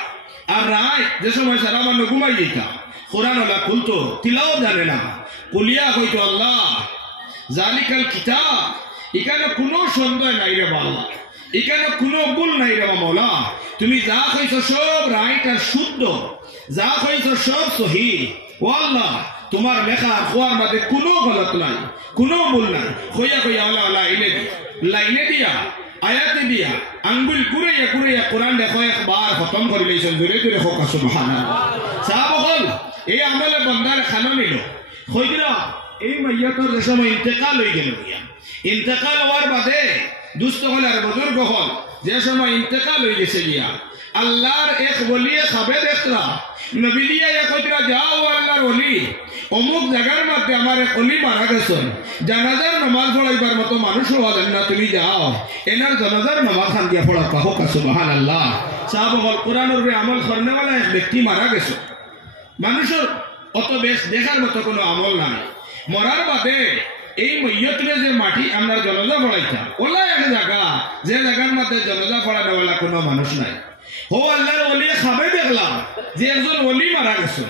আর রায় যে সময় সারা মানুষ ঘুমাই দিতা, কোরআন ওলা খুলতো, তিলাও জানে না, কুলিয়া হইতো আল্লাহ জালিকাল কিতাব, এখানে কোনো সন্দেহ নাই রে বাবা, এখানে কোনো ভুল নাই রে মাওলা, তুমি যা কইছ সব রাইট আর শুদ্ধ, যা কইছ সব সহি। ও আল্লাহ, তোমার লেখা খোয়ার মধ্যে কোনো গলত নাই, কোনো ভুল নাই। কইয়া কইয়া আল্লাহ লাইনে দিয়া আয়াতে দিয়া আঙ্গুল কুড়াইয়া কুড়াইয়া কোরআন দেখো একবার খতম করে লইছেন। দূরে দূরে হোক সুবহানাল্লাহ। সাহাব হল এই আমলে বন্দার খানো নিল। কইরা এই মাইয়াতর যে সময় ইন্তেকাল হয়ে গেল, ইন্তেকাল হওয়ার বাদে দুস্থ হল আর বুজুর্গ হল, যে সময় ইন্তেকাল হয়ে গেছে গিয়া আল্লাহর এক ওলিয়ে খাবে দেখলা, নবী দিয়া কইরা যাও আল্লাহর ওলি, অমুক জায়গার মধ্যে আমার এক অলি মারা গেছেন, জানাজার নামাজ পড়াইবার মতো মানুষ হলেন না, তুমি যাও এনার জানাজার নামাজ খান দিয়া পড়া। হোক সুবহানাল্লাহ। সাহাব হল কোরআনের আমল করনেওয়ালা এক ব্যক্তি মারা গেছে, মানুষের অত বেশ দেখার মতো কোনো আমল নাই। মরার বাদে এই মৈয়তরে যে মাটি আমরা জনাজা পড়াইতাম, ওলা এক জায়গা যে জায়গার মধ্যে জনাজা পড়ানোওয়ালা কোনো মানুষ নাই। হো আল্লাহর ওলি খাবে দেখলাম যে একজন ওলি মারা গেছে,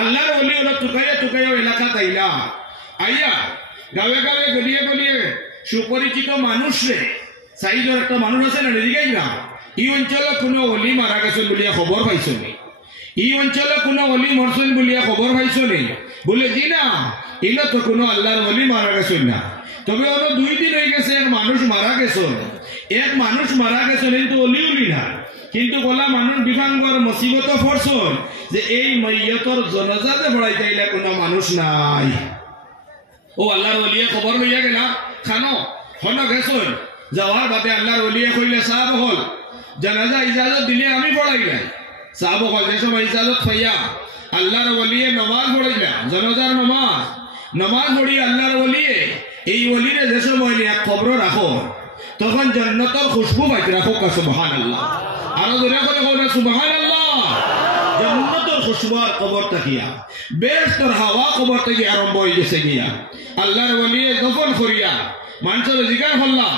আল্লাহর ওলি ওরা টুকাইয়া টুকাইয়া এলাকা তাইলা আইয়া গাঁয়ে গাঁয়ে গলিয়ে গলিয়ে সুপরিচিত মানুষ রে, সাইজর একটা মানুষ আছে না এদিকেই না, এই অঞ্চলে কোনো ওলি মারা গেছেন বলিয়া খবর পাইছ নি? এই অঞ্চলে কোনো অলি মরছেন বলিয়া খবর পাইছ নি? বলে জি না, এগুলো তো কোনো আল্লাহর ওলি মারা গেছেন না। তবে ওরা 2 দিন হয়ে গেছে এক মানুষ মারা গেছেন, এক মানুষ মারা গেছেন, কিন্তু অলি উলি না, কিন্তু বলা মানুষ বিভাঙ্গর মুসিবত পড়ছেন যে এই মাইয়তর জানাজাতে পড়াইতে আইলা কোনো মানুষ নাই। ও আল্লাহর ওলিয়ে খবর লইয়া গেলা খানো হন গেছেন, যাওয়ার বাদে আল্লাহর ওলিয়ে কইলে সাহাব হল জানাজা ইজাজত দিলে আমি পড়াইলাই। সাহাব হল যে সময় ইজাজত পাইয়া আল্লাহর ওলিয়ে নামাজ পড়াইলা, জানাজার নামাজ পড়ি আল্লাহর ওলিয়ে এই ওলিরে যে সময় নিয়ে খবর রাখো, তখন জান্নাতের খুশবু পাইতে রাখো। সুবহানাল্লাহ। আরো জোরে করে কইনা সুবহানাল্লাহ। জান্নাতের খুশবু আর কবর তাকিয়া বেশতর হাওয়া কবর থেকে আরম্ভ হয়ে গেছে গিয়া আল্লাহর ওলিয়ে দফন করিয়া মানুষের জিজ্ঞাসা করলা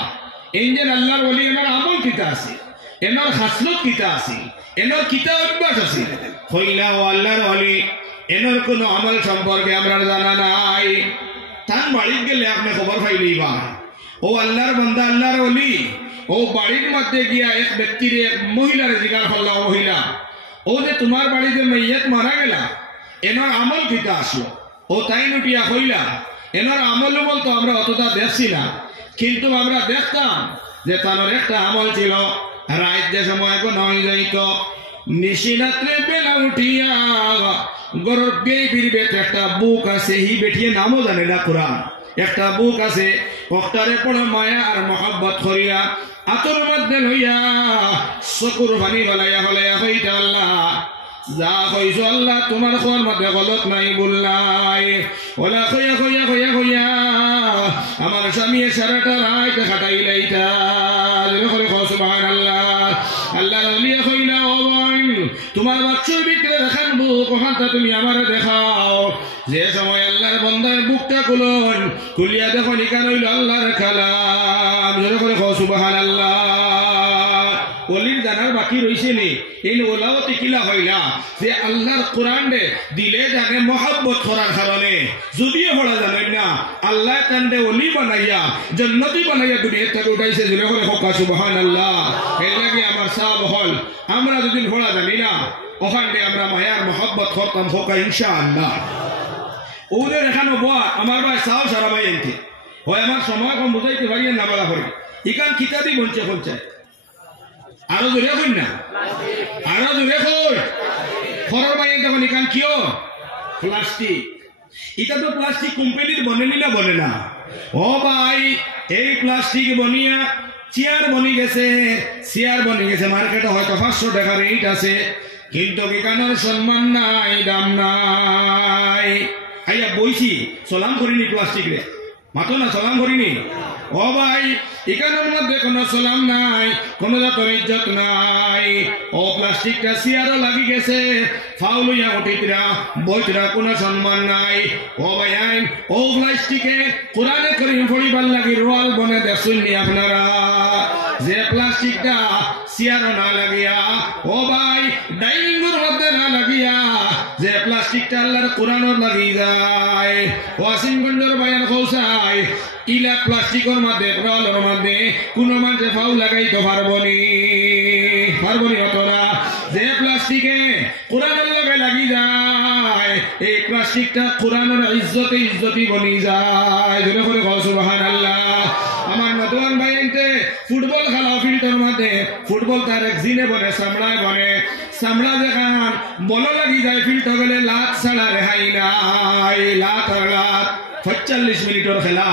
ইঞ্জেন আল্লাহর ওলি এনার আমল কিতা আছে, এনার খাসলত কিতা আছে, এনার কিতা অভ্যাস আছে। কইলা ও আল্লাহর ওলি এনার কোনো আমল সম্পর্কে আমরা জানা নাই, তার বাড়িতে গেলে আপনি খবর পাইলেইবা। ও আল্লাহর বান্দা আল্লাহর ওলি ও বাড়ির মধ্যে গিয়া এক ব্যক্তির এক মহিলার জিজ্ঞাসা করলা, ও মহিলা ও যে তোমার বাড়িতে মাইয়াত মারা গেলা এনার আমল কিতা আসলো? ও তাই নুটিয়া কইলা এনার আমল বলতো আমরা অতটা দেখছি না, কিন্তু আমরা দেখতাম যে তার একটা আমল ছিল, রাত যে সময় নয় যাইত নিশিরাত্রে বেলা উঠিয়া গর্বে বিরবেত একটা বুক আছে, হি বেঠিয়ে নামও জানে না কোরআন, একটা বুক আছে অক্টারে পড়া মায়া আর মহব্বত করিয়া আতর মধ্যে লইয়া চকুর পানি বলাইয়া হলাইয়া হইতে আল্লাহ যা কইছো আল্লাহ তোমার কোন মধ্যে গলত নাই বললাই। ওলা কইয়া কইয়া কইয়া কইয়া আমার স্বামী সারাটা রাত খাটাইলাইতা। সুবহানাল্লাহ। আল্লাহ ওলিয়া কইলা ও বোন তোমার বাচ্চার ভিতরে দেখান বুক, ওখানটা তুমি আমারে দেখাও। যে সময় আল্লাহর বান্দার বুকটা খুলিয়া দেখো নিকান হইল আল্লাহর কালাম। জোরে করে কও সুবহানাল্লাহ। ওলির জানার বাকি রইছে নি? এই ওলাও তিকিলা হইলা যে আল্লাহর কোরআন দিলে জানে মহব্বত করার কারণে, যদিও পড়া জানেন না আল্লাহ তান্ডে ওলি বানাইয়া জান্নাতি বানাইয়া দুনিয়া থেকে উঠাইছে। জোরে করে কও সুবহানাল্লাহ। এর লাগে আমার সাহাব হল আমরা যদি পড়া জানি না ওখানে আমরা মায়ার মহব্বত করতাম হোক ইনশাআল্লাহ। ওদের এখানে বয়া আমার ভাই সাহস সারা ভাই এনকে হয় আমার সময় কম বুঝাইতে পারি না বলা করি ইকান কিতাবই বঞ্চে পঞ্চায়েত আরো দূরে কই না, আরো দূরে কই খরর ভাই তখন ইকান কিয় প্লাস্টিক। এটা তো প্লাস্টিক কোম্পানির বনেনি না বনে না? ও ভাই এই প্লাস্টিক বনিয়া চেয়ার বনি গেছে, চেয়ার বনি গেছে মার্কেটে হয়তো 500 টাকার রেট আছে, কিন্তু এখানোর সম্মান নাই, দাম নাই। আইয়া বইছি সালাম করিনি প্লাস্টিক রে, মাতো না সালাম করিনি। ও ভাই, এখানের মধ্যে কোনো সালাম নাই, কোনো জাতের ইজ্জত নাই। ও প্লাস্টিকটা চেয়ারও লাগি গেছে, ফাউলইয়া উঠিতরা বইতরা কোনো সম্মান নাই। ও ভাই আইন ও প্লাস্টিকে কোরআনে করিম পড়িবার লাগি রোয়াল বনে দেখুন নি আপনারা, যে প্লাস্টিকটা চেয়ারও না লাগিয়া, ও ভাই ডাইনিংয়ের মধ্যে না লাগিয়া, যে প্লাস্টিকটা আল্লাহর কোরআনের লাগি যায়। ওয়াসিমগঞ্জের বায়ান খৌসাই ইলা প্লাস্টিকের মধ্যে রোয়ালের মধ্যে কোনো মানুষে ফাউ লাগাইতে পারবনি, পারবনি হতো না। যে প্লাস্টিকে কোরআনের লগে লাগি যায়, এই প্লাস্টিকটা কোরআনের ইজ্জতে ইজ্জতি বনি যায়। ধরে করে কও সুবহানাল্লাহ। আমার নতুন ভাইতে ফুটবল খেলা ফিল্ডের মধ্যে ফুটবল তার এক জিনে বনে, চামড়ায় বনে, চামড়া দেখান বল লাগি যায় ফিল্ড গেলে লাত ছাড়া রেহাই নাই। লাত আর লাত 45 মিনিটের খেলা,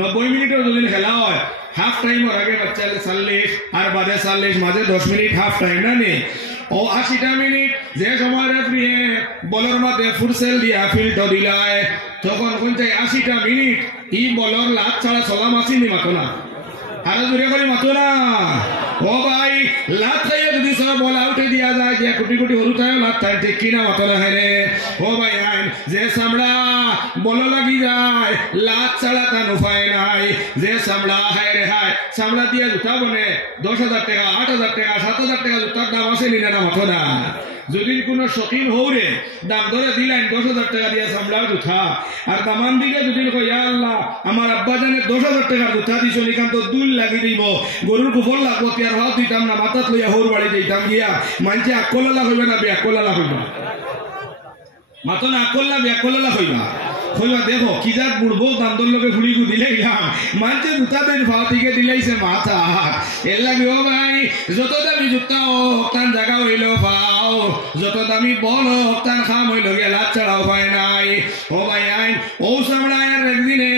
90 মিনিটের যদি খেলা হয়, হাফ টাইমের আগে 40 আর বাদে 40, মাঝে 10 মিনিট হাফ টাইম না নে। ও 80টা মিনিট যে সময় রেফারি বলের মধ্যে ফুটসেল দিয়া ফিল্ড দিলায়, তখন কোন চাই 80টা মিনিট ই বলর লাত ছাড়া চলা মাসিনি মাতো না, আরো জোরে করে মাতো না। ও ভাই, লাত খাইয়া যদি সব বল আউটে দিয়া যায়, যে কোটি কোটি হরু তাই লাত তাই ঠিক কিনা মাতো না হেরে। ও ভাই আইন যে চামড়া বল লাগি যায়, লাত ছাড়া তার উপায় নাই। যে চামড়া হায় রে হায়, চামড়া দিয়া জুতা বনে 10,000 টাকা, 8,000 টাকা, 7,000 টাকা জুতার দাম আছে নিনা না মাতো না। যদি কোনো শকিন হৌরে দাম ধরে দিলেন 10,000 টাকা দিয়া চামড়ার জুতা, আর দামান দিলে যদি ইয়া আল্লাহ আমার আব্বা জানে 10,000 টাকার জুতা দিছ, নিকান তো দুল লাগি দিব, গরুর গোবর লাগবো, তিয়ার হাত দিতাম না, মাথাত লইয়া হৌর বাড়ি যাইতাম গিয়া। মানছে আকলালা হইবে না বেআকলালা হইবা, মাতো না আকল্লা বেআকলালা হইবা। হইবা দেখো কি যাক বুড়বো দান্দর লোকে ঘুড়ি গু দিলাইলাম, মানছে জুতা দেন ভাও থেকে দিলাইছে মাথা। এর লাগে ও ভাই, যত দামি জুতা হোক তার জায়গা হইল পাও, যত দামি বল হোক তার খাম হইল গেলা ছাড়াও পায় নাই। ও ভাই আইন ও চামড়ায় একদিনে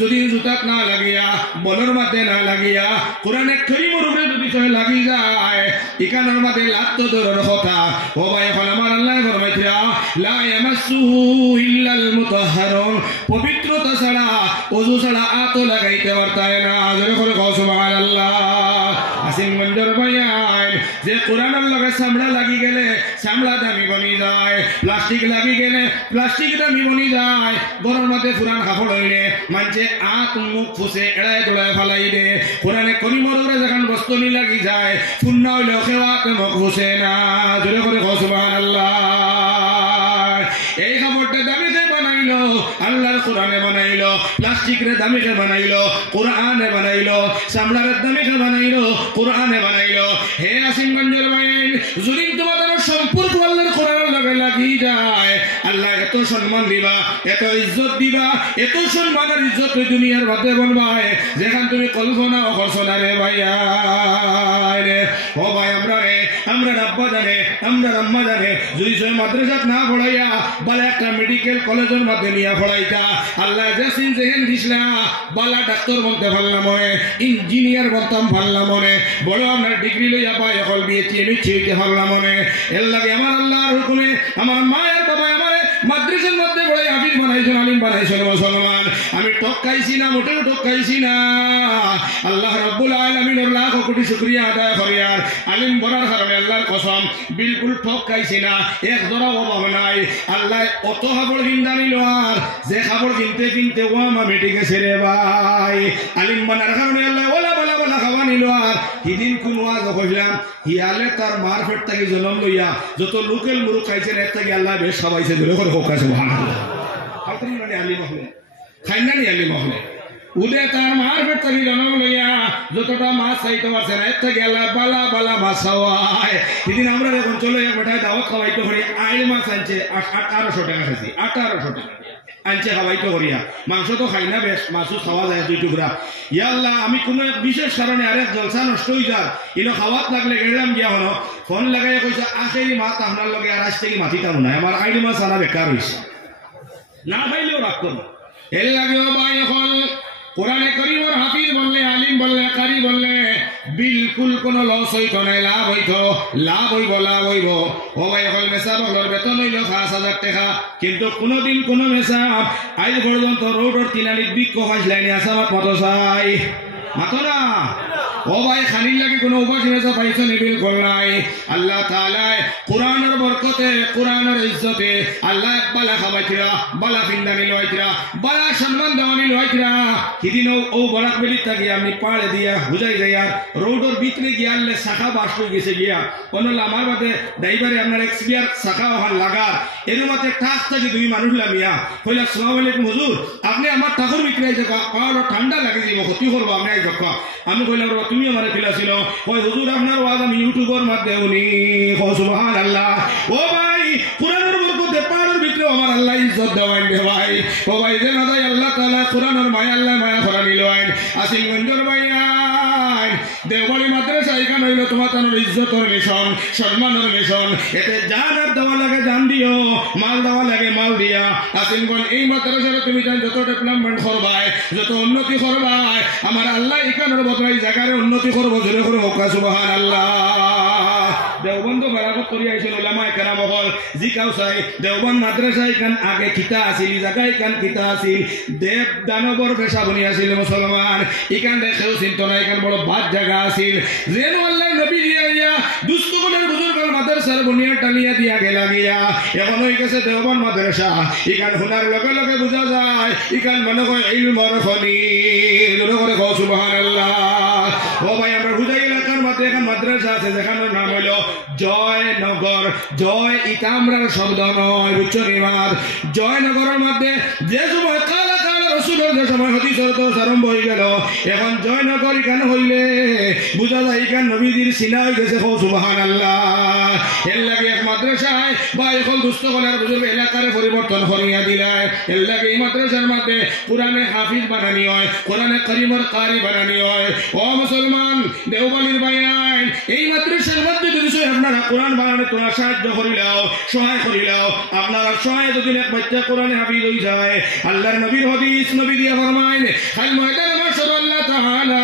যদি জুতাত না লাগিয়া, বলের মাঝে না লাগিয়া, কোরআনে করিমের উপরে যদি চলে লাগি যায়, ইকানের মাঝে লাত তো দূরের কথা। ও ভাই এখন আমার আল্লাহ ফরমাইছিলা লা ইয়ামাসসুহু ইল্লাল মুতাহহারুন, পবিত্রতা ছাড়া ওযু ছাড়া আতো লাগাইতে পারতায় না। জোরে করে কও সুবহানাল্লাহ। আসিমগঞ্জের বায়ান যে কোরআনের লগে চামড়া লাগি গেলে চামড়া দামি বনি যায়, প্লাস্টিক লাগি গেলে প্লাস্টিক দামি বনি যায়। গরম মধ্যে পুরান কাপড় হইলে মানছে আত মুখ ফুসে এড়ায় দোড়ায় ফালাই দে। কোরআনে করিমের উপরে যখন বস্তু নি লাগি যায়, পুণ্য হইলেও খেওয়াতে মুখ ফুসে না। জোরে করে কও সুবহানাল্লাহ। এই কাপড়টা দামি কে বানাইলো? আল্লাহর কোরআনে বানাইলো। প্লাস্টিক রে দামি কে বানাইলো? কোরআনে বানাইলো। চামড়ার দামি কে বানাইলো? কোরআনে বানাইলো। হে আসিমগঞ্জের বাইন, যদি তোমাদের সম্পর্ক আল্লাহর কোরআনের লগে লাগি যায়, আল্লাহ এত সম্মান দিবা, এত ইজ্জত দিবা, এত সম্মান আর ইজ্জত ওই দুনিয়ার মধ্যে বলবা যেখান তুমি কল্পনাও করছো না রে ভাইয়া রে। ও ভাই আমরা আব্বা জানে, আমরা আম্মা জানে, যদি সে মাদ্রাসাত না পড়াইয়া বালা একটা মেডিকেল কলেজের মধ্যে নিয়ে পড়াইতা, আল্লাহ জেসিন জেহেন দিসলা, বালা ডাক্তার বলতে পারলাম মনে, ইঞ্জিনিয়ার বলতাম পারলাম মনে, বড় আপনার ডিগ্রি লইয়া পাই এখন বিয়েছি আমি ছিঁড়তে পারলাম মনে। এর লাগে আমার আল্লাহর হুকুমে আমার মায়ের বাবা আমার মাদ্রাসার মধ্যে বড় হাফিজ বানাইছেন, আলিম বানাইছেন মুসলমান। আমি ঠকাইছি না, মোটেও ঠকাইছি না। আল্লাহ রাব্বুল আলামিনের লাখ কোটি শুকরিয়া আদায় করি। আর আলিম বলার কারণে আল্লাহর কসম বিলকুল ঠকাইছি না, এক জোড়া অভাব নাই। আল্লাহ অত খাবার কিনতে নিল, আর যে খাবার কিনতে কিনতে ও আমা মেটে গেছে রে ভাই। আলিম বানার কারণে আল্লাহ ওলা বলা বলা খাওয়া নিল। আর সেদিন কোন ওয়াজ কইলাম, হিয়ালে তার মার পেট থেকে জন্ম লইয়া যত লোকেল মুরুখ খাইছেন এর থেকে আল্লাহ বেশ খাওয়াইছে। ধরে করে হোক আছে সুবহানাল্লাহ। আলিম হলে খাইনানি আলিম হলে উদে তার মার পেট থেকে জন্ম লইয়া যতটা মাছ চাইতে পারছে না এর থেকে আল্লাহ বালা বালা মাছ খাওয়ায়। সেদিন আমরা এখন চলে বেটায় দাওয়াত খাওয়াইতে করি, আইল মাছ আনছে 1800 টাকা খাইছি, 1800 টাকা আনছে খাওয়াইতে করিয়া। মাংস তো খাই না, বেশ মাছও খাওয়া যায় 2 টুকরা। ইয়া আল্লাহ, আমি কোনো এক বিশেষ কারণে আরেক জলসা নষ্ট হয়ে যার ইনো খাওয়াত লাগলে গেলাম গিয়া হলো ফোন লাগাই কইছে আখেরি মাছ আপনার লগে আর আজ থেকে মাতিতাম না, আমার আইল মাছ আনা বেকার হয়েছে, না খাইলেও রাগ করবো। এর লাগেও ভাই এখন কোরআনে কারীমের হাফিজ বললে, আলিম বললে, কারি বললে বিলকুল কোনো লস হইতো না, লাভ হইতো, লাভ হইব। ও ভাই হল মেসাব হলর বেতন হইল 5,000 টাকা, কিন্তু কোনোদিন কোনো মেসাব আজ পর্যন্ত রোডর তিনালির বিক্ষ হাসলাইনি আসামাত মতো চাই মাতো না। ও ভাই খানির লাগে কোনো উপাসী মেসা পাইছো নিবিল করলাই। আল্লাহ তাআলায় কোরআনের বরকতে, কোরআনের ইজ্জতে আল্লাহ বালা খাবাইতিরা, বালা ফিন্দানি লইতিরা, বালা সম্মান দেওয়ানি লইতিরা। সেদিন ও বরাক বেলি থাকি আমি পাড়ে দিয়া বুঝাই যাইয়া রোডর ভিতরে গিয়া আনলে শাখা বাস হয়ে গেছে গিয়া অনল আমার বাদে ড্রাইভারে আপনার এক্সপিয়ার শাখা ওখান লাগার এর মধ্যে টাক থাকি 2 মানুষ লামিয়া কইলা আসসালামু আলাইকুম হুজুর, আপনি আমার ঠাকুর বিক্রি দেখা পাওয়ার ঠান্ডা লাগে দিব ক্ষতি করবো আপনি এই দেখা। আমি কইলাম তুমি আমার ফেলাছিল, ওই হুজুর আপনার ওয়াজ আমি ইউটিউবের মাধ্যমে উনি সুবহানাল্লাহ। ও ভাই কোরআনের বরকতে পাড়ের ভিতরে আমার আল্লাহ ইজ্জত দেওয়াই দে ভাই। ও ভাই যে না আল্লাহ তাআলা কোরআনের মায়া আল্লাহ মায়া করা নিলয়েন। আসিলগঞ্জের ভাইয়াই দেওবাড়ি মাদ্রাসা এখানে হইল তোমার তানোর ইজ্জতের মিশন, সম্মানের মিশন। এতে জান দেওয়া লাগে জান দিও, মাল দেওয়া লাগে মাল দিয়া। আসিলগঞ্জ এই মাদ্রাসারে তুমি জান যত ডেভেলপমেন্ট করবাই, যত উন্নতি করবাই, আমার আল্লাহ এখানের বদলাই জায়গায় উন্নতি করবো। জোরে করে হোক সুবহানাল্লাহ। দেওবন্দ বারাগত করি আইছিল ওলামায়ে কেরাম হল জিকাও চাই দেওবন্দ মাদ্রাসা এখান আগে কিতা আছিল, জায়গা এখান কিতা আছিল, দেব দানবর পেশা বনি আছিল মুসলমান। এখান দেখেও চিন্ত না, এখান বড় বাদ জায়গা আছিল। যেন আল্লাহ নবী দিয়া দুস্থগণের বুজুর্গের মাদ্রাসার বুনিয়াদ টানিয়া দিয়া গেলা গিয়া এখন হয়ে গেছে দেওবন্দ মাদ্রাসা। এখান শোনার লগে লগে বোঝা যায় এখান মনে হয় ইলমর খনি। জোরে করে কও সুবহানাল্লাহ। ও ভাই আমরা বুঝাই এলাকার মধ্যে এখন মাদ্রাসা আছে যেখানের নাম হইল জয়নগর। জয় ইটা আমরার শব্দ নয়, বুঝছো নিমাদ। জয়নগরের মধ্যে যে সময় কালা কালা রসুলের যে সময় হাদিসের দোষ আরম্ভ হয়ে গেল, এখন জয়নগর এখান হইলে বুঝা যায় এখান নবীজির সিনা হয়ে গেছে। সুবহানাল্লাহ। এর লাগে এক মাদ্রাসায় বা এখন দুস্থ কলার বুজুর্গ এলাকারে পরিবর্তন করিয়া দিলায়। এর লাগে এই মাদ্রাসার মধ্যে কোরআনে হাফিজ বানানি হয়, কোরআনে কারিমের কারি বানানি হয়। ও মুসলমান দেওবালির ভাইয়াই এই মাদ্রাসার মধ্যে যদি আপনারা কোরআন বানানে তোমরা সাহায্য করিলাও, সহায় করিলাও, আপনারা সহায় যদি এক বাচ্চা কোরআনে হাফিজ হয়ে যায়, আল্লাহর নবীর হাদিস নবী দিয়া ফরমাইন খাল ময়দানে মাশাআল্লাহ আল্লাহ তাআলা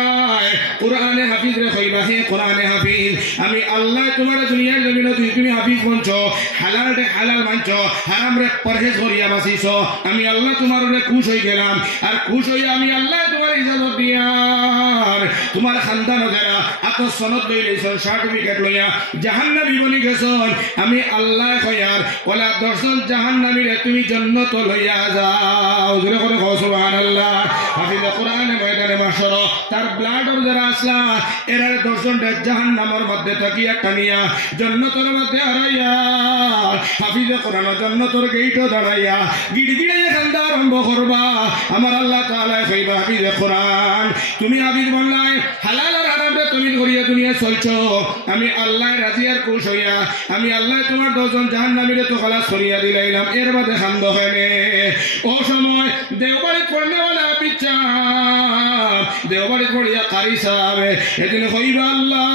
কোরআনে হাফিজ রে কইবা হে কোরআনে হাফিজ আমি আল্লাহ তোমার দুনিয়ার জমিনে তুমি হাফিজ বনছো, হালাল রে হালাল মানছো, হারাম রে পরহেজ করিয়া বাঁচিছো, আমি আল্লাহ তোমার উপরে খুশ হয়ে গেলাম। আর খুশ হয়ে আমি আল্লাহ তোমার ইজাজত দিয়ার তোমার খানদান যারা এত সনদ লইলেছ, সার্টিফিকেট লইয়া জাহান্নামী বনি গেছন, আমি আল্লাহ কয়ার ওলা 10 জন জাহান্নামীরে তুমি জান্নাত লইয়া যাও। জোরে করে কও সুবহানাল্লাহ। হাফিজ কোরআনে ময়দানে মাশর তার ব্লাডর যারা আসলা এরা 10 জন জাহান্নামের মধ্যে তাকিয়া টানিয়া জান্নাতের মধ্যে হারাইয়া হাফিজ কোরআন জান্নাতের গেইটে দাঁড়াইয়া গিড়গিড়ে খান্দা আরম্ভ করবা। আমার আল্লাহ তাআলা কইবা হাফিজ কোরআন তুমি হাফিজ বললাই হালাল আর হারাম রে তুমি করিয়া দুনিয়া চলছো, আমি আল্লাহ রাজি আর খুশ হইয়া আমি আল্লাহ তোমার 10 জন জাহান্নামীরে তো খালাস করিয়া দিলাইলাম। এর বাদে খান্দ হয়নে ও সময় দেওবাড়ি পড়নেওয়ালা পিচ্ছা দেওবাড়ি পড়িয়া কারি সাহেব এদিন কইবা আল্লাহ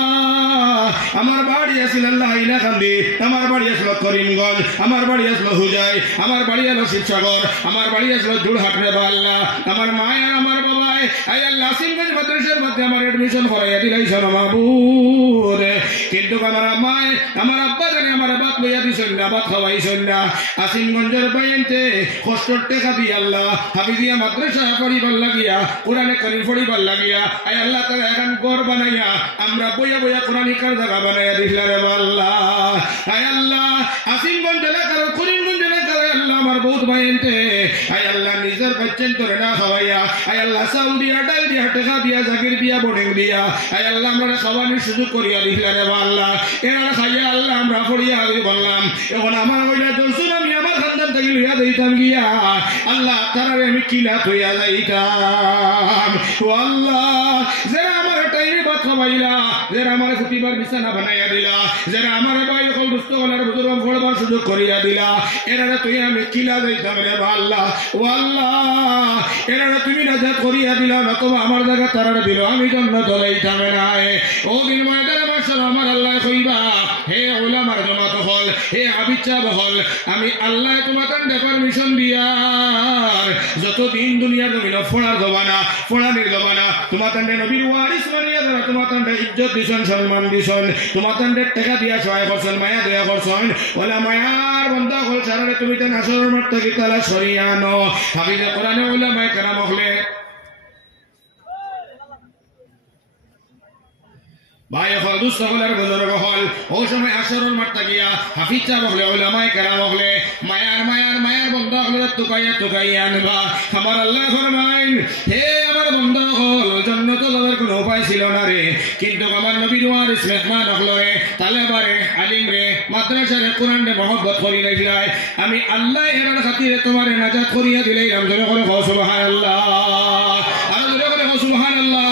আমার বাড়ি আসিল আল্লাহ ইলা কান্দি, আমার বাড়ি আসলো করিমগঞ্জ, আমার বাড়ি আসলো হুজাই, আমার বাড়ি আসলো শিবসাগর, আমার বাড়ি আসলো জোড়হাট রে আল্লাহ আমার মায় আর আমার বাবাই আই আল্লাহ আসিমগঞ্জ মাদ্রাসার মধ্যে আমার এডমিশন করাইয়া দিলাইছেন মাহবুব। কিন্তু আমার মায় আমার আব্বা জানে আমার বাত লইয়া দিছেন না, বাত খাওয়াইছেন না। আসিমগঞ্জের বাইনতে কষ্টর টাকা দিয়ে আল্লাহ হাফিজিয়া মাদ্রাসা পড়িবার লাগিয়া কোরআনে কারীম পড়িবার লাগিয়া আই আল্লাহ তাআলা এখন ঘর বানাইয়া আমরা বইয়া বইয়া কোরআনিকার জায়গা বানাইয়া দিলা রে আল্লাহ। আই আল্লাহ আসিমগঞ্জ এলাকার করিমগঞ্জ এলাকার আল্লাহ আমার বহুত বাইনতে আই আল্লাহ নিজের বাচ্চেন করে না খাওয়াইয়া আই আল্লাহ চাউল দিয়া ডাল দিয়া টাকা দিয়া জাগির দিয়া বোর্ডিং দিয়া আই আল্লাহ আমরা খাওয়ানোর সুযোগ করিয়া দিলা রে আল্লাহ। এরা খাইয়া আল্লাহ আমরা পড়িয়া বললাম এখন আমার ওইটা দর্শন আমি আমার খানদান থেকে লইয়া দিতাম গিয়া আল্লাহ তারারে আমি কিনা থইয়া যাইতাম। ও আল্লাহ যারা আমার টাইমে বাদ খাওয়াইলা, যারা আমার প্রতিবার বিছানা বানাইয়া দিলা, যারা আমার ভাই সকল দুস্থ হলার বুজুর্গ পড়বার সুযোগ করিয়া দিলা, এরা তুই আমি কিলা যাইতাম রে আল্লাহ। ও আল্লাহ, এরা তুমি নাজাত করিয়া দিলা, নতুবা আমার জায়গা তারা দিল, আমি জান্নাত যাইতাম না। ও দিন ময়দানে মাশাআল্লাহ আমার আল্লাহ কইবা, হে উলামার জমাত হল, হে আবিচ্ছা বহল, আমি আল্লাহ তোমাদের পারমিশন দিয়া যতদিন দুনিয়ার জমিন ফোড়ার জমানা, ফোড়ানির জমানা, তোমাদের নবীর ওয়ারিস মানিয়া যারা তোমাদের ইজ্জত দিছেন, সম্মান দিছেন, তোমাদের টাকা দিয়া সহায় করছেন, মায়া দয়া করছেন, ওলা মায়ার বন্ধা হল সারারে তুমি তো নাসরের মাঠ থেকে তালা সরিয়ে আনো। হাফিজে কোরআনে উলামায়ে কেরাম হলে ভাই হল দুস্থ হলের বুজুর্গ হল, ও সময় আসরের মাঠটা গিয়া হাফিজ সাহেব হলে উলামায়ে কেরাম হলে মায়ার মায়ার মায়ার বন্ধা হলে তুকাইয়া আনবা। আমার আল্লাহ ফরমাইন, হে আমার বন্ধা হল, জান্নাত যাওয়ার কোনো উপায় ছিল না রে, কিন্তু আমার নবীর ওয়ারিস মেহমান হল রে, তালেবারে আলিম রে, মাদ্রাসারে কোরআন রে মহব্বত করি রাখলাই, আমি আল্লাহ এর খাতিরে তোমারে নাজাত করিয়া দিলাম। জোরে করে কও সুবহানাল্লাহ, আর জোরে করে কও সুবহানাল্লাহ।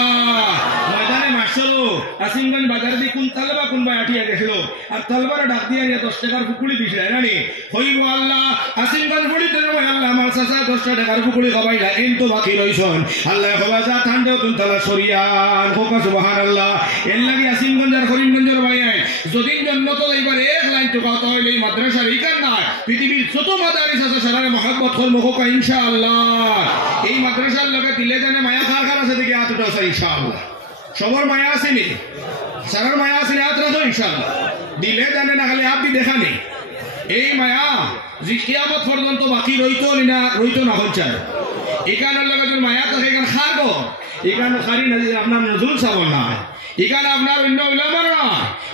আসিমগঞ্জ বাজার দিয়ে কোন তালবা কোন ভাই আটিয়া গেছিল, আর তালবার ডাক দিয়া 10 টাকার পুকুরি দিছিল রানি হইব আল্লাহ। আসিমগঞ্জ পড়িতে যাবো আল্লাহ, আমার চাচা 10 টাকার পুকুরি খাবাইলা, এন তো বাকি রইছন, আল্লাহ খবা যা ঠান্ডাও তুন তালা সরিয়ান, হোকা সুবহানাল্লাহ। এর লাগি আসিমগঞ্জ আর করিমগঞ্জের ভাই যদি জন্নত এইবার এক লাইন টুকা তাহলে এই মাদ্রাসার এই কার না পৃথিবীর যত মাদারিস আছে সারারে মহব্বত করব হোকা ইনশাআল্লাহ। এই মাদ্রাসার লগে দিলে জানে মায়া খার খার আছে দিকে আতুটা আছে ইনশাআল্লাহ। সবার মায়া আসেনি, সারার মায়া আসেনি, আত্রা তো ইনশাআল্লাহ দিলে জানে না, খালি আপনি দেখানি এই মায়া যে কিয়ামত পর্যন্ত বাকি রইতো না হচ্ছে। এখানের লগে যদি মায়া থাকে এখানে খার গো, এখানে খারি না যে আপনার নজরুল সাবন না, এখানে আপনার অন্য উলামার না।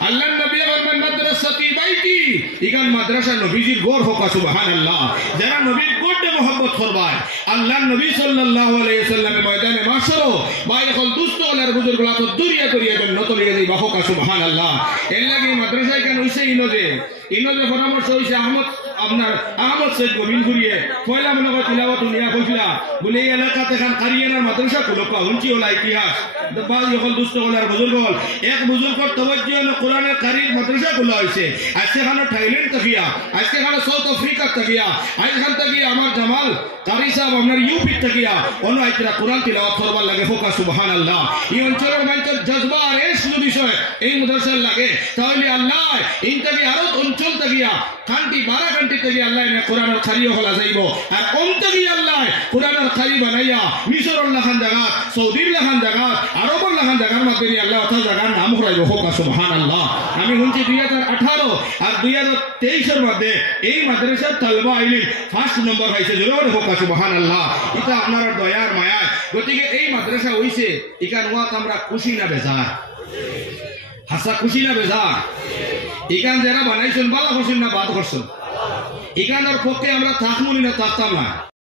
আল্লাহ নবী বলেন মাদ্রাসাতি বাইতি, এখানে মাদ্রাসা নবীজির গোর হোক সুবহানাল্লাহ। যারা নবীর গোরতে মহব্বত করবায়, আল্লাহ নবী সাল্লাল্লাহু আলাইহি ওয়াসাল্লামের ময়দানে মাশরো ভাই হল দুস্থ হলার বুজুর্গলা তো দূরিয়া করিয়া জন্নত লিয়ে যাই হোক সুবহানাল্লাহ। এর লাগি মাদ্রাসা এখানে হইছে ইনোজে পরামর্শ হইছে আহমদ সৈয়দ গোবিন ঘুরিয়ে পয়লা মনে করে তিলাওয়াত নিয়া কইছিলা বলে এই এলাকাতে খান কারিয়ানার মাদ্রাসা গুলো হুঞ্চি হলা ইতিহাস বাল যখন দুস্থ হলার বুজুর্গ হল, এক বুজুর্গর তওয়াজ্জুহ হলো কোরআনের কারির মাদ্রাসা গুলো হইছে। আজকে খানো থাইল্যান্ড তাকিয়া, আজকে খানো সাউথ আফ্রিকা তাকিয়া, আজখান তাকিয়া আমার জামাল কারি সাহেব আপনার ইউপি তাকিয়া অন্য আইতরা কোরআন তিলাওয়াত করবার লাগে হোক সুবহানাল্লাহ। এই অঞ্চলের মানুষের জজবা আর এর শুধু বিষয় এই মাদ্রাসার লাগে, তাহলে আল্লাহ ইনতাকে আরো অঞ্চল তাকিয়া কান্টি 12 কান্টি থেকে আল্লাহ কোরআনের খারিও হলা যাইব, আর অন্তকি আল্লাহ কোরআনের খারি বানাইয়া মিশরের লাখান জায়গা, সৌদির লাখান জায়গা, আরবের লাখান জায়গার মাধ্যমে আল্লাহ অর্থাৎ জায়গার নাম হরাইব হোক সুবহানাল্লাহ। আমি শুনছি 2018 আর 2023 মধ্যে এই মাদ্রাসার তালবা আইলিম ফার্স্ট নম্বর পাইছে, জোরে হোক সুবহানাল্লাহ। এটা আপনার দয়ার মায়া। গতিকে এই মাদ্রাসা হইছে এখান ওয়াত আমরা খুশি না বেজার, হাসা খুশি না বেজার। এখান যারা বানাইছেন ভালো করছেন না বাদ করছেন, এখানের পক্ষে আমরা থাকবো না থাকতাম না।